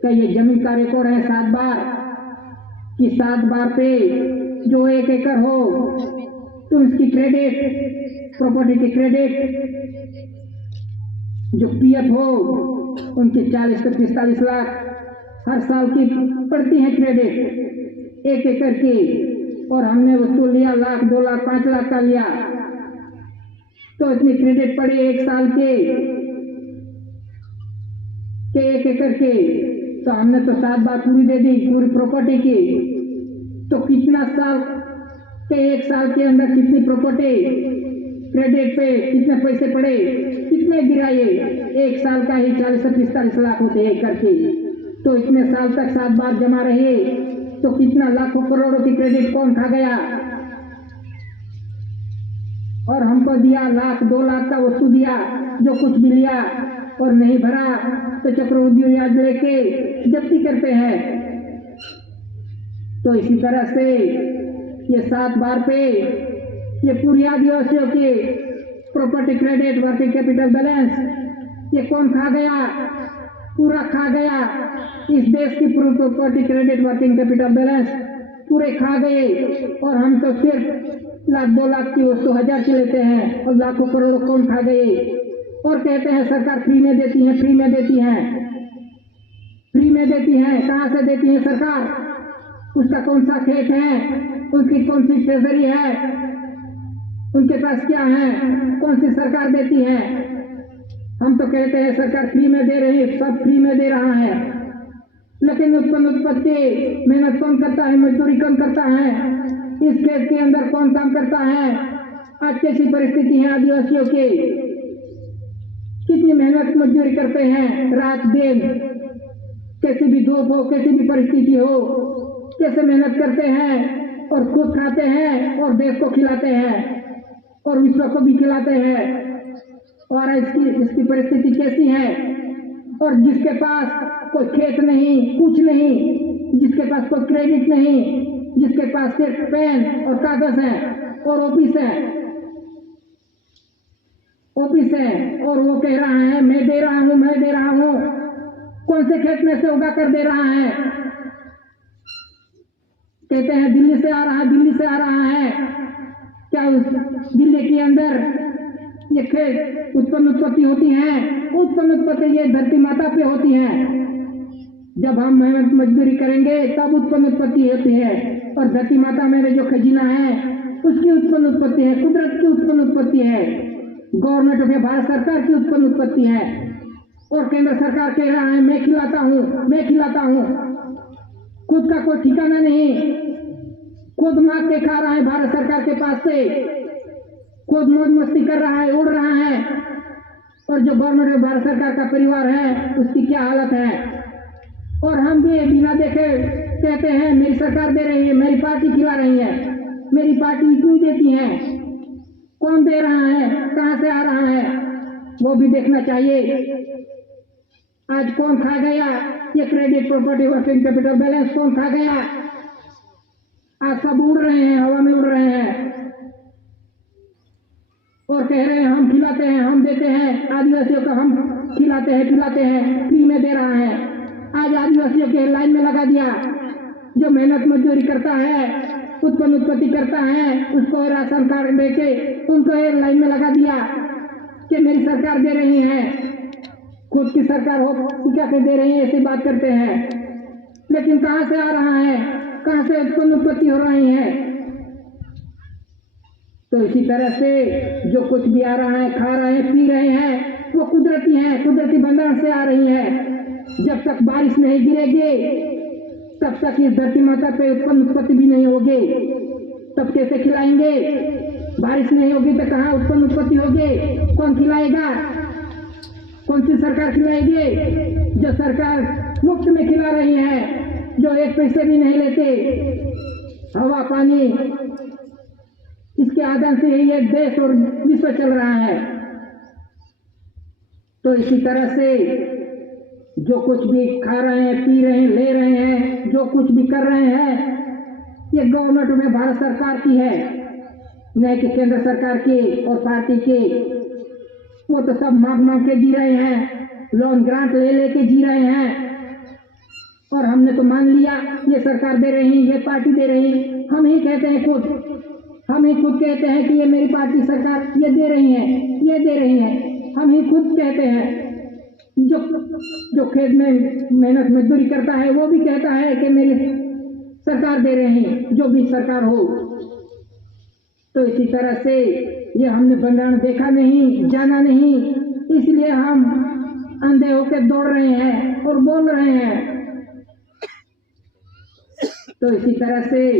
क्या ये जमीन का रिकॉर्ड है 7 बार कि 7 बार पे जो 1 एकड़ हो तो उसकी क्रेडिट, प्रॉपर्टी की क्रेडिट जो पीएफ हो उनके 40 से 45 लाख हर साल की पड़ती है क्रेडिट एक एक करके, और हमने उसको लिया 1 लाख 2 लाख 5 लाख का लिया, तो इतनी क्रेडिट पड़े एक साल के एक एक करके, तो हमने तो 7 बार पूरी दे दी पूरी प्रॉपर्टी की। तो कितना साल के एक साल के अंदर कितनी प्रॉपर्टी क्रेडिट पे कितने पैसे पड़े, कितने गिराए, एक साल का ही 40 से 45 लाख होते हैं करके। तो इतने साल तक 7 बार जमा रहे तो कितना लाखों करोड़ों की क्रेडिट कौन खा गया। और हमको दिया 1 लाख 2 लाख का वस्तु दिया, जो कुछ भी लिया और नहीं भरा तो चक्रवृद्धि ब्याज लेके जब्ती करते हैं। तो इसी तरह से ये 7 बार पे ये पूरी आदिवासियों की property credit working capital balance ये कौन खा गया, पूरा खा गया। इस देश की पूरी property credit working capital balance पूरे खा गए, और हम तो सिर्फ 1 लाख 2 लाख की वस्तु 1000 की लेते हैं और लाखों करोड़ों कौन खा गए। और कहते हैं सरकार फ्री में देती है, फ्री में देती है, फ्री में देती है। कहाँ से देती है सरकार, उसका कौन सा खेत है, उनकी कौन सी ट्रेजरी है, उनके पास क्या है, कौन सी सरकार देती है। हम तो कहते हैं सरकार फ्री में दे रही है, सब फ्री में दे रहा है, लेकिन उत्पत्ति मेहनत कौन करता है, मजदूरी कौन करता है, इस खेत के अंदर कौन काम करता है। आज कैसी परिस्थिति है आदिवासियों की, कितनी मेहनत मजदूरी करते हैं रात दिन, कैसी भी धूप हो कैसी भी परिस्थिति हो, कैसे मेहनत करते हैं और खुद खाते हैं और देश को खिलाते हैं और विश्व को भी खिलाते हैं। और इसकी परिस्थिति कैसी है। और जिसके पास कोई खेत नहीं, कुछ नहीं, जिसके पास कोई क्रेडिट नहीं, जिसके पास सिर्फ पेन और कागज है और ऑफिस है, और वो कह रहा है मैं दे रहा हूं, मैं दे रहा हूं। कौन से खेत में से उगा कर दे रहा है। कहते हैं दिल्ली से आ रहा है, दिल्ली से आ रहा है। क्या उस दिल्ली के अंदर ये खेत उत्पत्ति होती है, उत्पत्ति ये धरती माता पे होती है। जब हम मेहनत मजदूरी करेंगे तब उत्पत्ति होती है, और धरती माता में जो खजीना है उसकी उत्पत्ति है, कुदरत की उत्पत्ति है, गवर्नमेंट ऑफ भारत सरकार की उत्पत्ति है। और केंद्र सरकार कह रहा है मैं खिलाता हूं, मैं खिलाता हूं। खुद का कोई ठिकाना नहीं, खुद मांग के खा रहा है भारत सरकार के पास से, खुद मौज मस्ती कर रहा है, उड़ रहा है। और जो गवर्नमेंट ऑफ भारत सरकार का परिवार है उसकी क्या हालत है। और हम भी बिना देखे कहते हैं मेरी सरकार दे रही है, मेरी पार्टी खिला रही है, मेरी पार्टी क्यों देती है, कौन दे रहा है, कहां से आ रहा है, वो भी देखना चाहिए। आज कौन खा गया ये credit property working capital balance, कौन खा गया। आज सब उड़ रहे हैं, हवा में उड़ रहे हैं और कह रहे हैं हम खिलाते हैं, हम देते हैं आदिवासियों को, हम खिलाते हैं पिलाते हैं, फ्री में दे रहा है। आज आदिवासियों के लाइन में लगा दिया, जो मेहनत मजदूरी करता है, उत्पत्ति करता है, उसको राशन कार्ड देके उनको लाइन में लगा दिया कि मेरी सरकार दे रही है। खुद की सरकार हो क्या दे रही है, ऐसी बात करते हैं। लेकिन कहां से आ रहा है, कहां से उत्पत्ति हो रही है। तो इसी तरह से जो कुछ भी आ रहा है, खा रहे हैं, पी रहे हैं, वो कुदरती है, कुदरती भंडार से आ रही है। जब तक बारिश नहीं गिरेगी तब तक इस धरती माता पे उत्पत्ति भी नहीं होगी। तब कैसे खिलाएंगे, बारिश नहीं होगी तो कहाँ उत्पत्ति होगी, कौन खिलाएगा, कौन सी सरकार खिलाएगी। जो सरकार मुफ्त में खिला रही है, जो 1 पैसे भी नहीं लेते, हवा पानी इसके आधार से ये देश और विश्व चल रहा है। तो इसी तरह से जो कुछ भी खा रहे हैं, पी रहे हैं, ले रहे हैं, जो कुछ भी कर रहे हैं, ये गवर्नमेंट में भारत सरकार की है, न कि केंद्र सरकार की और पार्टी की। वो तो सब मांग के जी रहे हैं, लोन ग्रांट ले के जी रहे हैं। और हमने तो मान लिया ये सरकार दे रही, ये पार्टी दे रही। हम ही कहते हैं हम ही खुद कहते हैं कि ये मेरी पार्टी सरकार ये दे रही है, ये दे रही है, हम ही खुद कहते हैं। जो जो खेत में मेहनत मजदूरी करता है वो भी कहता है कि मेरी सरकार दे रहे हैं, जो भी सरकार हो। तो इसी तरह से ये हमने बंधारण देखा नहीं, जाना नहीं, इसलिए हम अंधे होकर दौड़ रहे हैं और बोल रहे हैं। तो इसी तरह से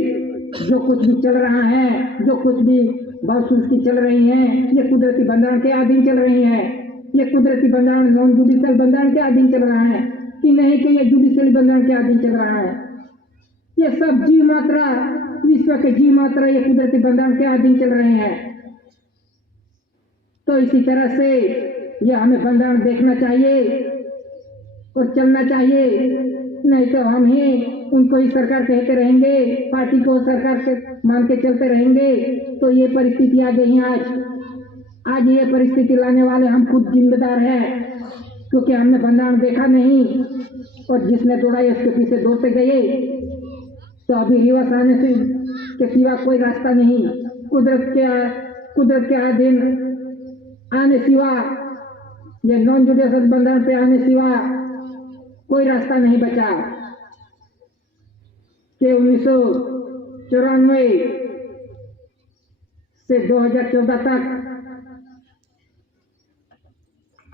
जो कुछ भी चल रहा है, जो कुछ भी बावसूसी चल रही है, ये कुदरती बंधारण के अधीन चल रही है। ये कुदरती बंधारण नॉन जुडिशियल बंधारण के अधीन चल रहा है कि नहीं कि ये जुडिशियल बंधारण के अधीन चल रहा है। ये सब जीव मात्रा, विश्व के जीव मात्रा ये कुदरती बंधारण के अधीन चल रहे हैं। तो इसी तरह से ये हमें बंधारण देखना चाहिए और चलना चाहिए, नहीं तो हम ही उनको ही सरकार कहते रहेंगे, पार्टी को सरकार के मान के चलते रहेंगे। तो ये परिस्थिति आ गई है आज ये परिस्थिति लाने वाले हम खुद जिम्मेदार हैं, क्योंकि हमने बंधारण देखा नहीं और जिसने दौड़ा उसके पीछे दौड़ते गए। तो अभी रिवर्स आने से के सिवा कोई रास्ता नहीं, कुदरत के अधीन आने सिवा, ये नॉन जुडिशियल बंधारण पे आने सिवा कोई रास्ता नहीं बचा। कि 1994 से 2014 तक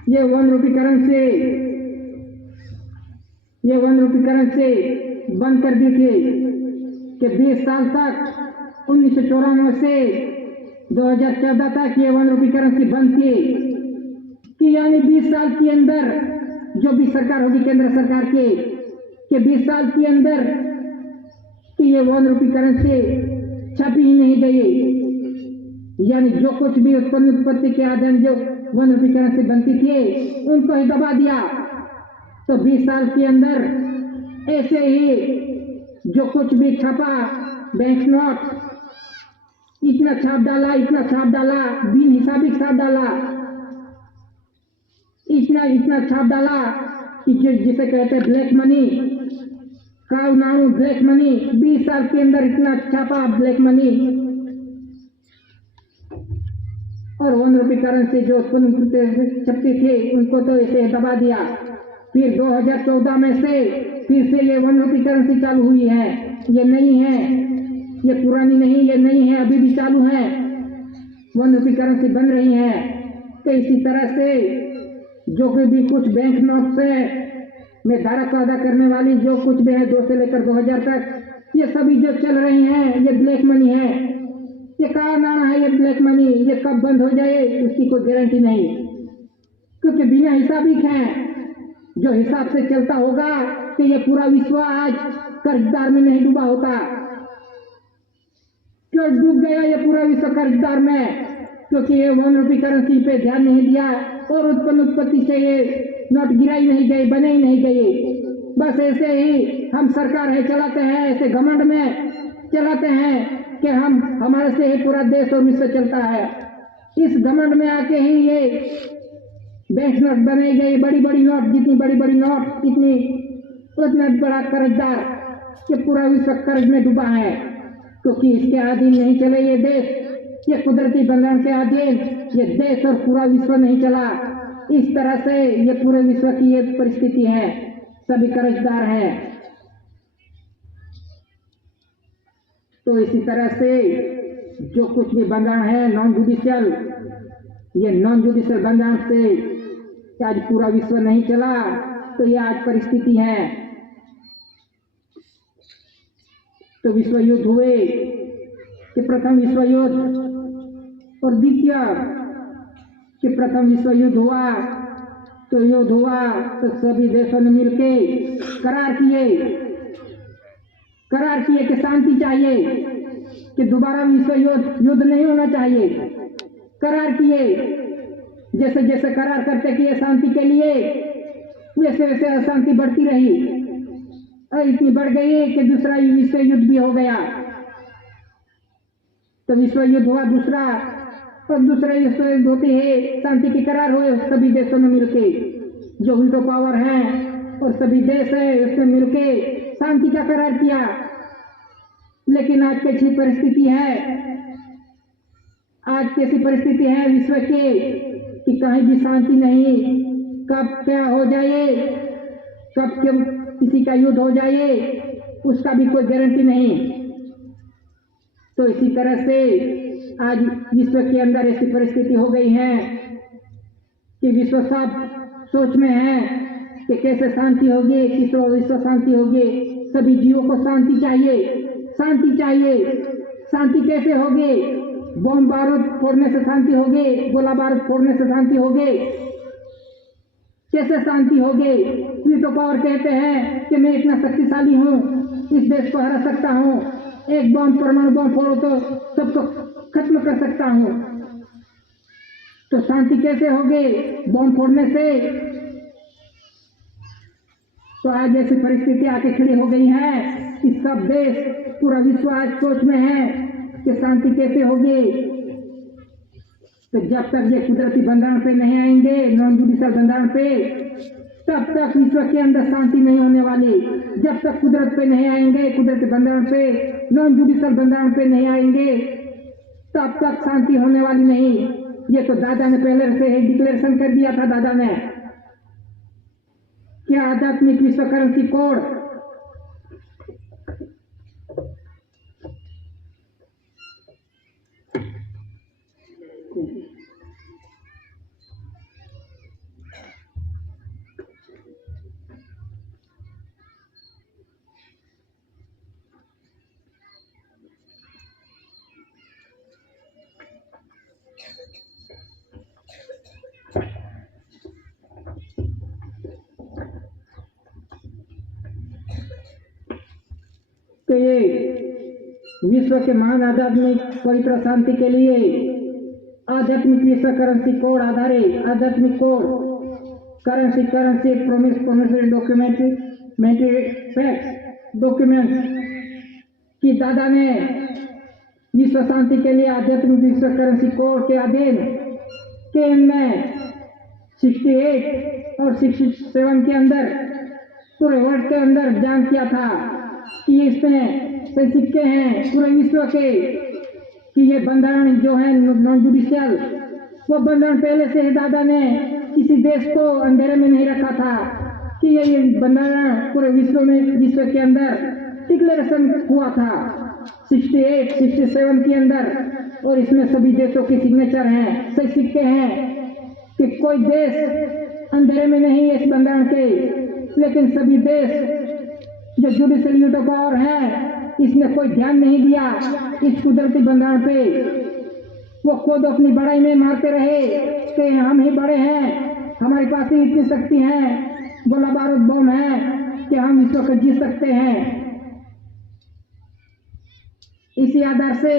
ये वन रुपीकरण से बंद कर दी थी कि 20 साल तक 1994 से 2014 तक ये वन रुपीकरण से बंद थी कि यानी 20 साल के अंदर जो भी सरकार होगी केंद्र सरकार के, कि 20 साल के अंदर कि ये वन रुपीकरण से छपी ही नहीं गई। यानी जो कुछ भी उत्पत्ति के आधार जो वन रुपीकरण से बनती थी उनको ही दबा दिया। तो 20 साल के अंदर ऐसे ही जो कुछ भी छपा, बैंक नोट इतना छाप डाला, बिन हिसाबी छाप डाला, इतना छाप डाला कि जिसे कहते हैं ब्लैक मनी, कावनाणु ब्लैक मनी। 20 साल के अंदर इतना छापा ब्लैक मनी और वन रुपीकरण से जो छपती थी उनको तो ऐसे दबा दिया। फिर 2014 में से फिर से ये वन रुपीकरण से चालू हुई है। ये नहीं है, ये पुरानी नहीं, ये नहीं है, अभी भी चालू है, वन रुपीकरण से बन रही है। तो इसी तरह से जो भी कुछ बैंक नोट से में धारा का अदा करने वाली जो कुछ भी है 2 से लेकर 2000 तक, ये सभी जो चल रही हैं ये ब्लैक मनी है। ये कहाँ नाना है ये ब्लैक मनी, ये कब बंद हो जाए उसकी कोई गारंटी नहीं, क्योंकि बिना हिसाबी है जो हिसाब से चलता होगा कि ये पूरा विश्व आज कर्जदार में नहीं डूबा होता। क्यों डूब गया ये पूरा विश्व कर्जदार में? क्योंकि ये वन रुपीकरण पे ध्यान नहीं दिया और उत्पत्ति से ये नोट गिराई नहीं गई, बने ही नहीं गए। बस ऐसे ही हम सरकार है चलाते हैं, ऐसे घमंड में चलाते हैं कि हमारे से ही पूरा देश और विश्व चलता है। इस घमंड में आके ही ये बैंक नोट बनाई गई, बड़ी बड़ी नोट, जितनी बड़ी बड़ी नोट इतनी उतना बड़ा कर्जदार, ये पूरा विश्व कर्ज में डूबा है। क्योंकि इसके अधीन नहीं चले ये देश, ये कुदरती बंधारण के अधीन ये देश और पूरा विश्व नहीं चला। इस तरह से ये पूरे विश्व की ये परिस्थिति है, सभी कर्जदार हैं। तो इसी तरह से जो कुछ भी बंधारण है नॉन जुडिशियल, ये नॉन जुडिशियल बंधारण से आज पूरा विश्व नहीं चला। तो ये आज परिस्थिति है। तो विश्व युद्ध हुए कि प्रथम विश्व युद्ध और द्वितीय कि प्रथम विश्व युद्ध हुआ, तो युद्ध हुआ तो सभी देशों ने मिलके करार किए कि शांति चाहिए, कि दोबारा विश्व युद्ध नहीं होना चाहिए। करार किए, जैसे जैसे करार करते किए शांति के लिए, वैसे वैसे अशांति बढ़ती रही और इतनी बढ़ गई कि दूसरा विश्व युद्ध भी हो गया। तो विश्व युद्ध हुआ दूसरा, और दूसरा विश्व युद्ध होते है शांति के करार हुए सभी देशों में मिलके, जो विटो पावर है और सभी देश है उसमें मिलके शांति का करार किया। लेकिन आज कैसी परिस्थिति है विश्व के कि कहीं भी शांति नहीं, कब क्या हो जाए, कब किसी का युद्ध हो जाए, उसका भी कोई गारंटी नहीं। तो इसी तरह से आज विश्व के अंदर ऐसी परिस्थिति हो गई है कि विश्व सब सोच में है कि कैसे शांति होगी, किस विश्व शांति होगी। सभी जीवों को शांति चाहिए, शांति चाहिए। शांति कैसे होगी? बम बारूद फोड़ने से शांति होगी, गोला बारूद फोड़ने से शांति होगी? कैसे शांति होगी? वीटो पावर कहते हैं कि मैं इतना शक्तिशाली हूँ, इस देश को हरा सकता हूँ, एक बम परमाणु बम फोड़ो तो सबको खत्म कर सकता हूँ। तो शांति कैसे होगी बम फोड़ने से? तो आज ऐसी परिस्थिति आके खड़ी हो गई है कि सब देश, पूरा विश्व आज सोच में है कि शांति कैसे होगी। तो जब तक ये कुदरती बंधारण पे नहीं आएंगे, नॉन जुडिशियल बंधारण पे, तब तक विश्व के अंदर शांति नहीं होने वाली। जब तक कुदरत पे नहीं आएंगे, कुदरती बंधारण पे, नॉन जुडिशियल बंधारण पे नहीं आएंगे, तब तक शांति होने वाली नहीं। ये तो दादा ने पहले से ही डिक्लेरेशन कर दिया था। दादा ने क्या आध्यात्मिक विश्व करेंसी कोड तो ये विश्व के महान आध्यात्मिक पवित्र शांति के लिए आध्यात्मिक विश्व करेंसी कोड आधारित आध्यात्मिक code currency promise document facts documents की दादा ने विश्व शांति के लिए आध्यात्मिक विश्व करेंसी कोड के अधीन के में 68 और 67 के अंदर पूरे वर्ल्ड के अंदर जान किया था कि इसमें सिक्के हैं पूरे विश्व के कि ये बंधारण जो है नॉन जुडिशियल, वो बंधारण पहले से ही दादा ने किसी देश को अंधेरे में नहीं रखा था कि ये बंधारण पूरे विश्व के अंदर डिक्लेरेशन हुआ था 68, 67 के अंदर। और इसमें सभी देशों के सिग्नेचर हैं, सही सिक्के हैं कि कोई देश अंधेरे में नहीं है इस बंधारण के। लेकिन सभी देश जो जुडिशियल यूटो पावर है, इसने कोई ध्यान नहीं दिया इस कुदरती बंधारण पे। वो खुद अपनी बड़ाई में मारते रहे कि हम ही बड़े हैं, हमारे पास ही इतनी शक्ति है, गोला बारूद बम है कि हम विश्व को जीत सकते हैं। इसी आधार से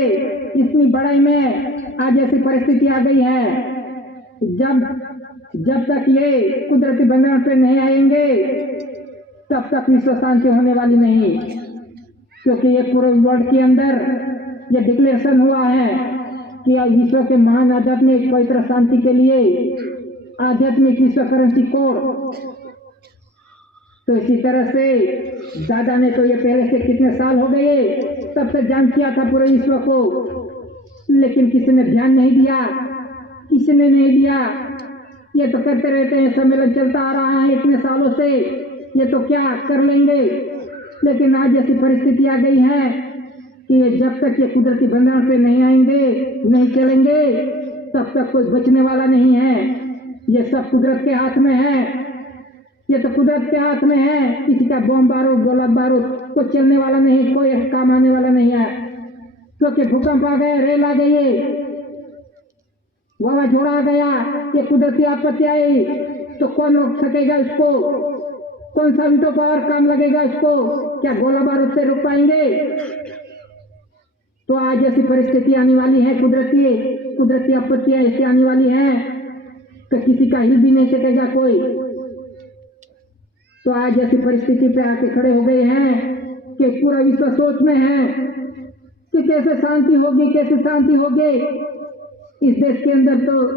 इतनी बड़ाई में आज ऐसी परिस्थिति आ गई है। जब तक ये कुदरती बंधारण पे नहीं आएंगे, तब तक विश्व शांति होने वाली नहीं। क्योंकि ये पूरे वर्ल्ड के अंदर ये डिक्लेरेशन हुआ है कि विश्व के महान आध्यात्मिक पवित्र शांति के लिए आध्यात्मिक विश्व करेंसी कोड। तो इसी तरह से दादा ने तो ये पहले से कितने साल हो गए तब से जान किया था पूरे विश्व को, लेकिन किसी ने ध्यान नहीं दिया, किसी ने नहीं दिया। ये तो करते रहते हैं, सम्मेलन चलता आ रहा है इतने सालों से, ये तो क्या कर लेंगे। लेकिन आज ऐसी परिस्थिति आ गई है कि जब तक ये कुदरती बंधारण पे नहीं आएंगे, नहीं चलेंगे, तब तक कोई बचने वाला नहीं है। ये सब कुदरत के हाथ में है, ये तो कुदरत के हाथ में है। किसी का बम बारूद गोला बारूद कोई चलने वाला नहीं, कोई काम आने वाला नहीं है। क्योंकि भूकंप आ गया, रेल आ गई, वावाझोड़ा आ गया, ये कुदरती आपत्ति आई, तो कौन रोक सकेगा इसको? कौन सा वीटो पावर काम लगेगा इसको? क्या गोला बारूद से रोक पाएंगे? तो आज ऐसी परिस्थिति आने वाली है, कुदरती आपत्तियां ऐसी आने वाली हैं तो किसी का हिल भी नहीं सकेगा कोई। तो आज ऐसी परिस्थिति पे आके खड़े हो गए हैं कि पूरा विश्व सोच में है कि कैसे शांति होगी, कैसे शांति होगी। इस देश के अंदर तो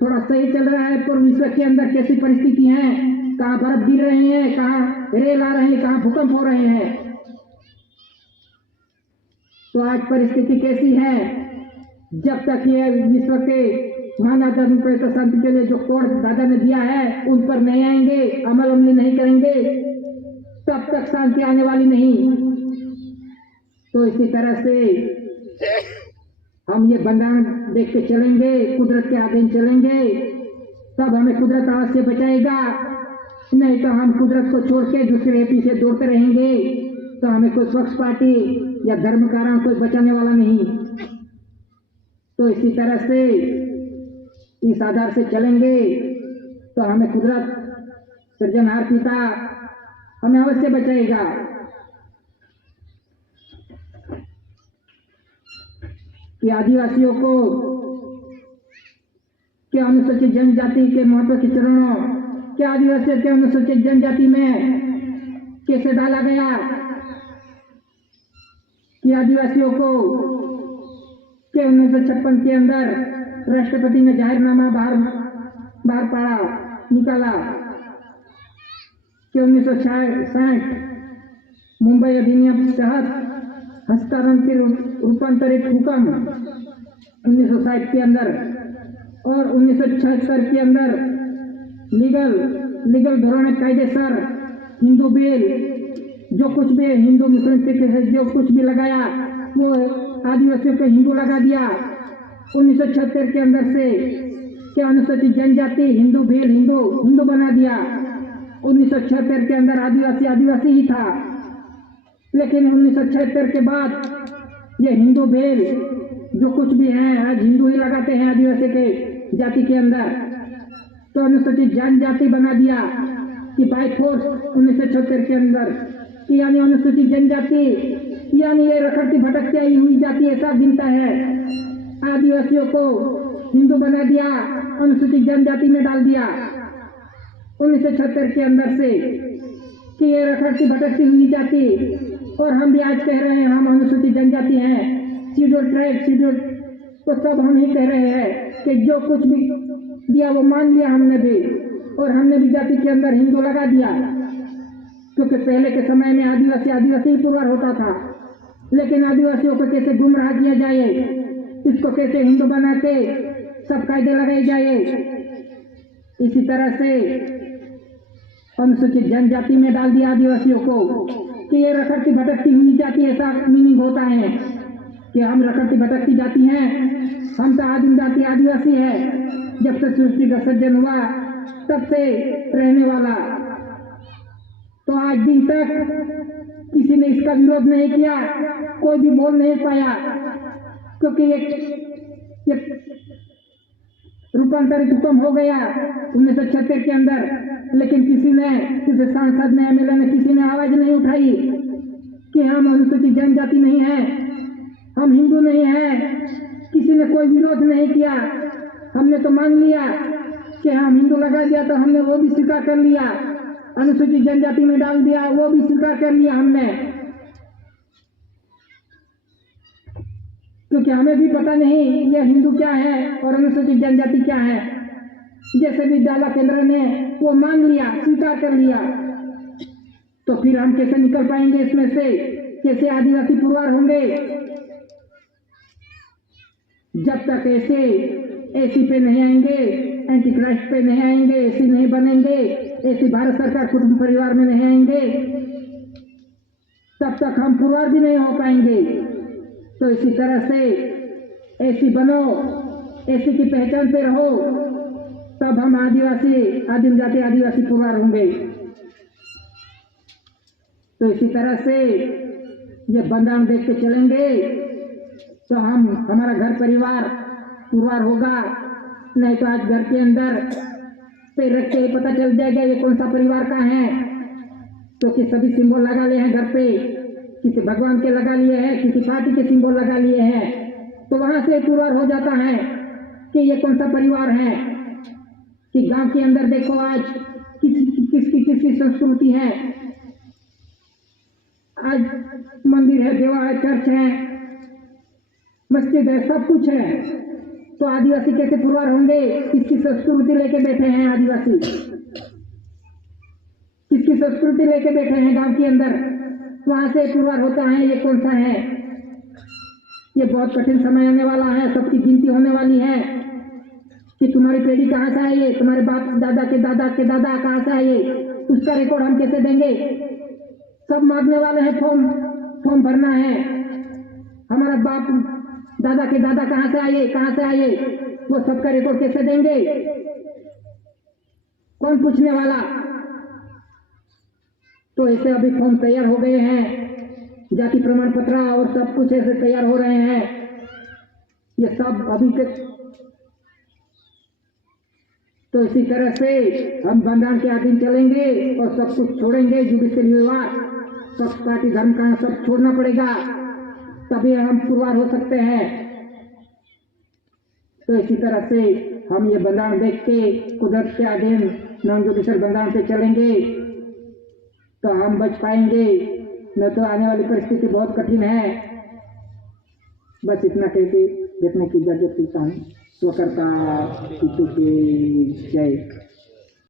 थोड़ा सही चल रहा है, पर विश्व के अंदर कैसी परिस्थिति है, कहाँ बर्फ गिर रहे हैं, कहाँ रेल आ रहे हैं, कहाँ भूकंप हो रहे हैं। तो आज परिस्थिति कैसी है? जब तक ये विश्व के मानव धर्म पे तो शांति के लिए जो कोड दादा ने दिया है उन पर नहीं आएंगे, अमल अमली नहीं करेंगे, तब तक शांति आने वाली नहीं। तो इसी तरह से हम ये बंधन देख के चलेंगे, कुदरत के अधीन चलेंगे, तब हमें कुदरत अवश्य बचाएगा। नहीं तो हम कुदरत को छोड़ के दूसरे पीछे दौड़ते रहेंगे तो हमें कोई स्वच्छ पार्टी या धर्म कारण कोई बचाने वाला नहीं। तो इसी तरह से इस आधार से चलेंगे तो हमें कुदरत सृजनहार पिता हमें अवश्य बचाएगा। कि आदिवासियों को के अनुसूचित जनजाति के महत्व के चरणों के आदिवासियों के अनुसूचित जनजाति में कैसे डाला गया कि आदिवासियों को के 1956 के अंदर राष्ट्रपति ने जाहिरनामा बाहर पड़ा निकाला कि 1960 मुंबई अधिनियम के तहत रूपांतरित हुक्म 1960 के अंदर और 1976 के अंदर लीगल धोरण कायदेसर हिंदू बिल जो कुछ भी हिंदू मुस्लिम सिख जो कुछ भी लगाया वो आदिवासियों को हिंदू लगा दिया। 1976 के अंदर से क्या अनुसूचित जनजाति हिंदू बिल हिंदू बना दिया। 1976 के अंदर आदिवासी ही था, लेकिन 1976 के बाद ये हिंदू भेल जो कुछ भी है आज हिंदू ही लगाते हैं आदिवासी के जाति के अंदर। तो अनुसूचित जनजाति बना दिया कि बाय फोर्स 1976 के अंदर कि यानी अनुसूचित जनजाति यानी ये रखड़ती भटकती आई हुई जाति ऐसा गिनता है। आदिवासियों को हिंदू बना दिया, अनुसूचित जनजाति में डाल दिया 1976 के अंदर से कि ये रखड़ती भटकती हुई जाति। और हम भी आज कह रहे हैं हम अनुसूचित जनजाति हैं, शेड्यूल ट्राइब शेड्यूल तो सब हम ही कह रहे हैं कि जो कुछ भी दिया वो मान लिया हमने भी, और हमने भी जाति के अंदर हिंदू लगा दिया। क्योंकि पहले के समय में आदिवासी ही पुरवार होता था, लेकिन आदिवासियों को कैसे गुमराह किया जाए, इसको कैसे हिंदू बना के सब कायदे लगाए जाए। इसी तरह से अनुसूचित जनजाति में डाल दिया आदिवासियों को कि ये रखड़ती भटकती हुई जाति, ऐसा मीनिंग होता है कि हम रखड़ती भटकती जाति हैं, हम तो आदिम जाति आदिवासी है। जब से सृष्टि का सृजन हुआ तब से रहने वाला, तो आज दिन तक किसी ने इसका विरोध नहीं किया, कोई भी बोल नहीं पाया, क्योंकि ये रूपांतरित हुक्म हो गया 1976 के अंदर। लेकिन किसी सांसद ने एमएलए ने किसी ने आवाज नहीं उठाई कि हम अनुसूचित जनजाति नहीं है, हम हिंदू नहीं है। किसी ने कोई विरोध नहीं किया, हमने तो मान लिया कि हम हिंदू लगा दिया तो हमने वो भी स्वीकार कर लिया, अनुसूचित जनजाति में डाल दिया वो भी स्वीकार कर लिया हमने। क्योंकि हमें भी पता नहीं ये हिंदू क्या है और अनुसूचित जनजाति क्या है। जैसे भी डाला केंद्र ने वो मान लिया, स्वीकार कर लिया, तो फिर हम कैसे निकल पाएंगे इसमें से, कैसे आदिवासी पुरवार होंगे। जब तक एसी पे नहीं आएंगे, एंटी क्राइस्ट पे नहीं आएंगे, एसी नहीं बनेंगे, एसी भारत सरकार कुटुंब परिवार में नहीं आएंगे, तब तक हम पुरवार भी नहीं हो पाएंगे। तो इसी तरह से एसी बनो, एसी की पहचान पे रहो, तब हम आदिम जाति आदिवासी पुरवार होंगे। तो इसी तरह से ये बंधन देख के चलेंगे तो हमारा घर परिवार पुरवार होगा। नहीं तो आज घर के अंदर पे रख के पता चल जाएगा ये कौन सा परिवार का है, क्योंकि सभी सिंबल लगा लिए हैं घर पे, किसी भगवान के लगा लिए हैं, किसी पार्टी के सिंबल लगा लिए हैं, तो वहां से पुरवार हो जाता है कि ये कौन सा परिवार है। कि गांव के अंदर देखो आज किसकी संस्कृति है, आज मंदिर है, देवा है, चर्च है, मस्जिद है, सब कुछ है, तो आदिवासी कैसे पुरवार होंगे। किसकी संस्कृति लेके बैठे हैं आदिवासी, किसकी संस्कृति लेके बैठे हैं गांव के अंदर, वहां से पुरवार होता है ये कौन सा है। ये बहुत कठिन समय आने वाला है, सबकी गिनती होने वाली है। कि तुम्हारी पीढ़ी कहाँ से आई है, तुम्हारे बाप दादा के दादा कहाँ से आई है, उसका रिकॉर्ड हम कैसे देंगे? सब मांगने वाले हैं, फॉर्म भरना है। हमारा बाप दादा के दादा कहाँ से आए, वो सबका रिकॉर्ड कैसे देंगे? कौन पूछने वाला? तो ऐसे अभी फॉर्म तैयार हो गए हैं, जाति प्रमाण पत्र और सब कुछ ऐसे तैयार हो रहे हैं। ये सब अभी तक तो इसी तरह से हम बंधारण के अधीन चलेंगे और सब कुछ छोड़ेंगे। जुडिशियल विवाद, पक्ष पार्टी धर्म का सब छोड़ना पड़ेगा, तभी हम पुरवार हो सकते हैं। तो इसी तरह से हम ये बंधारण देख के कुदरत के अधीन नॉन जुडिशियल बंधारण पे चलेंगे तो हम बच पाएंगे, न तो आने वाली परिस्थिति बहुत कठिन है। बस इतना कहते देखने की इजाजत देता हूँ। स्वकर्ता की जय।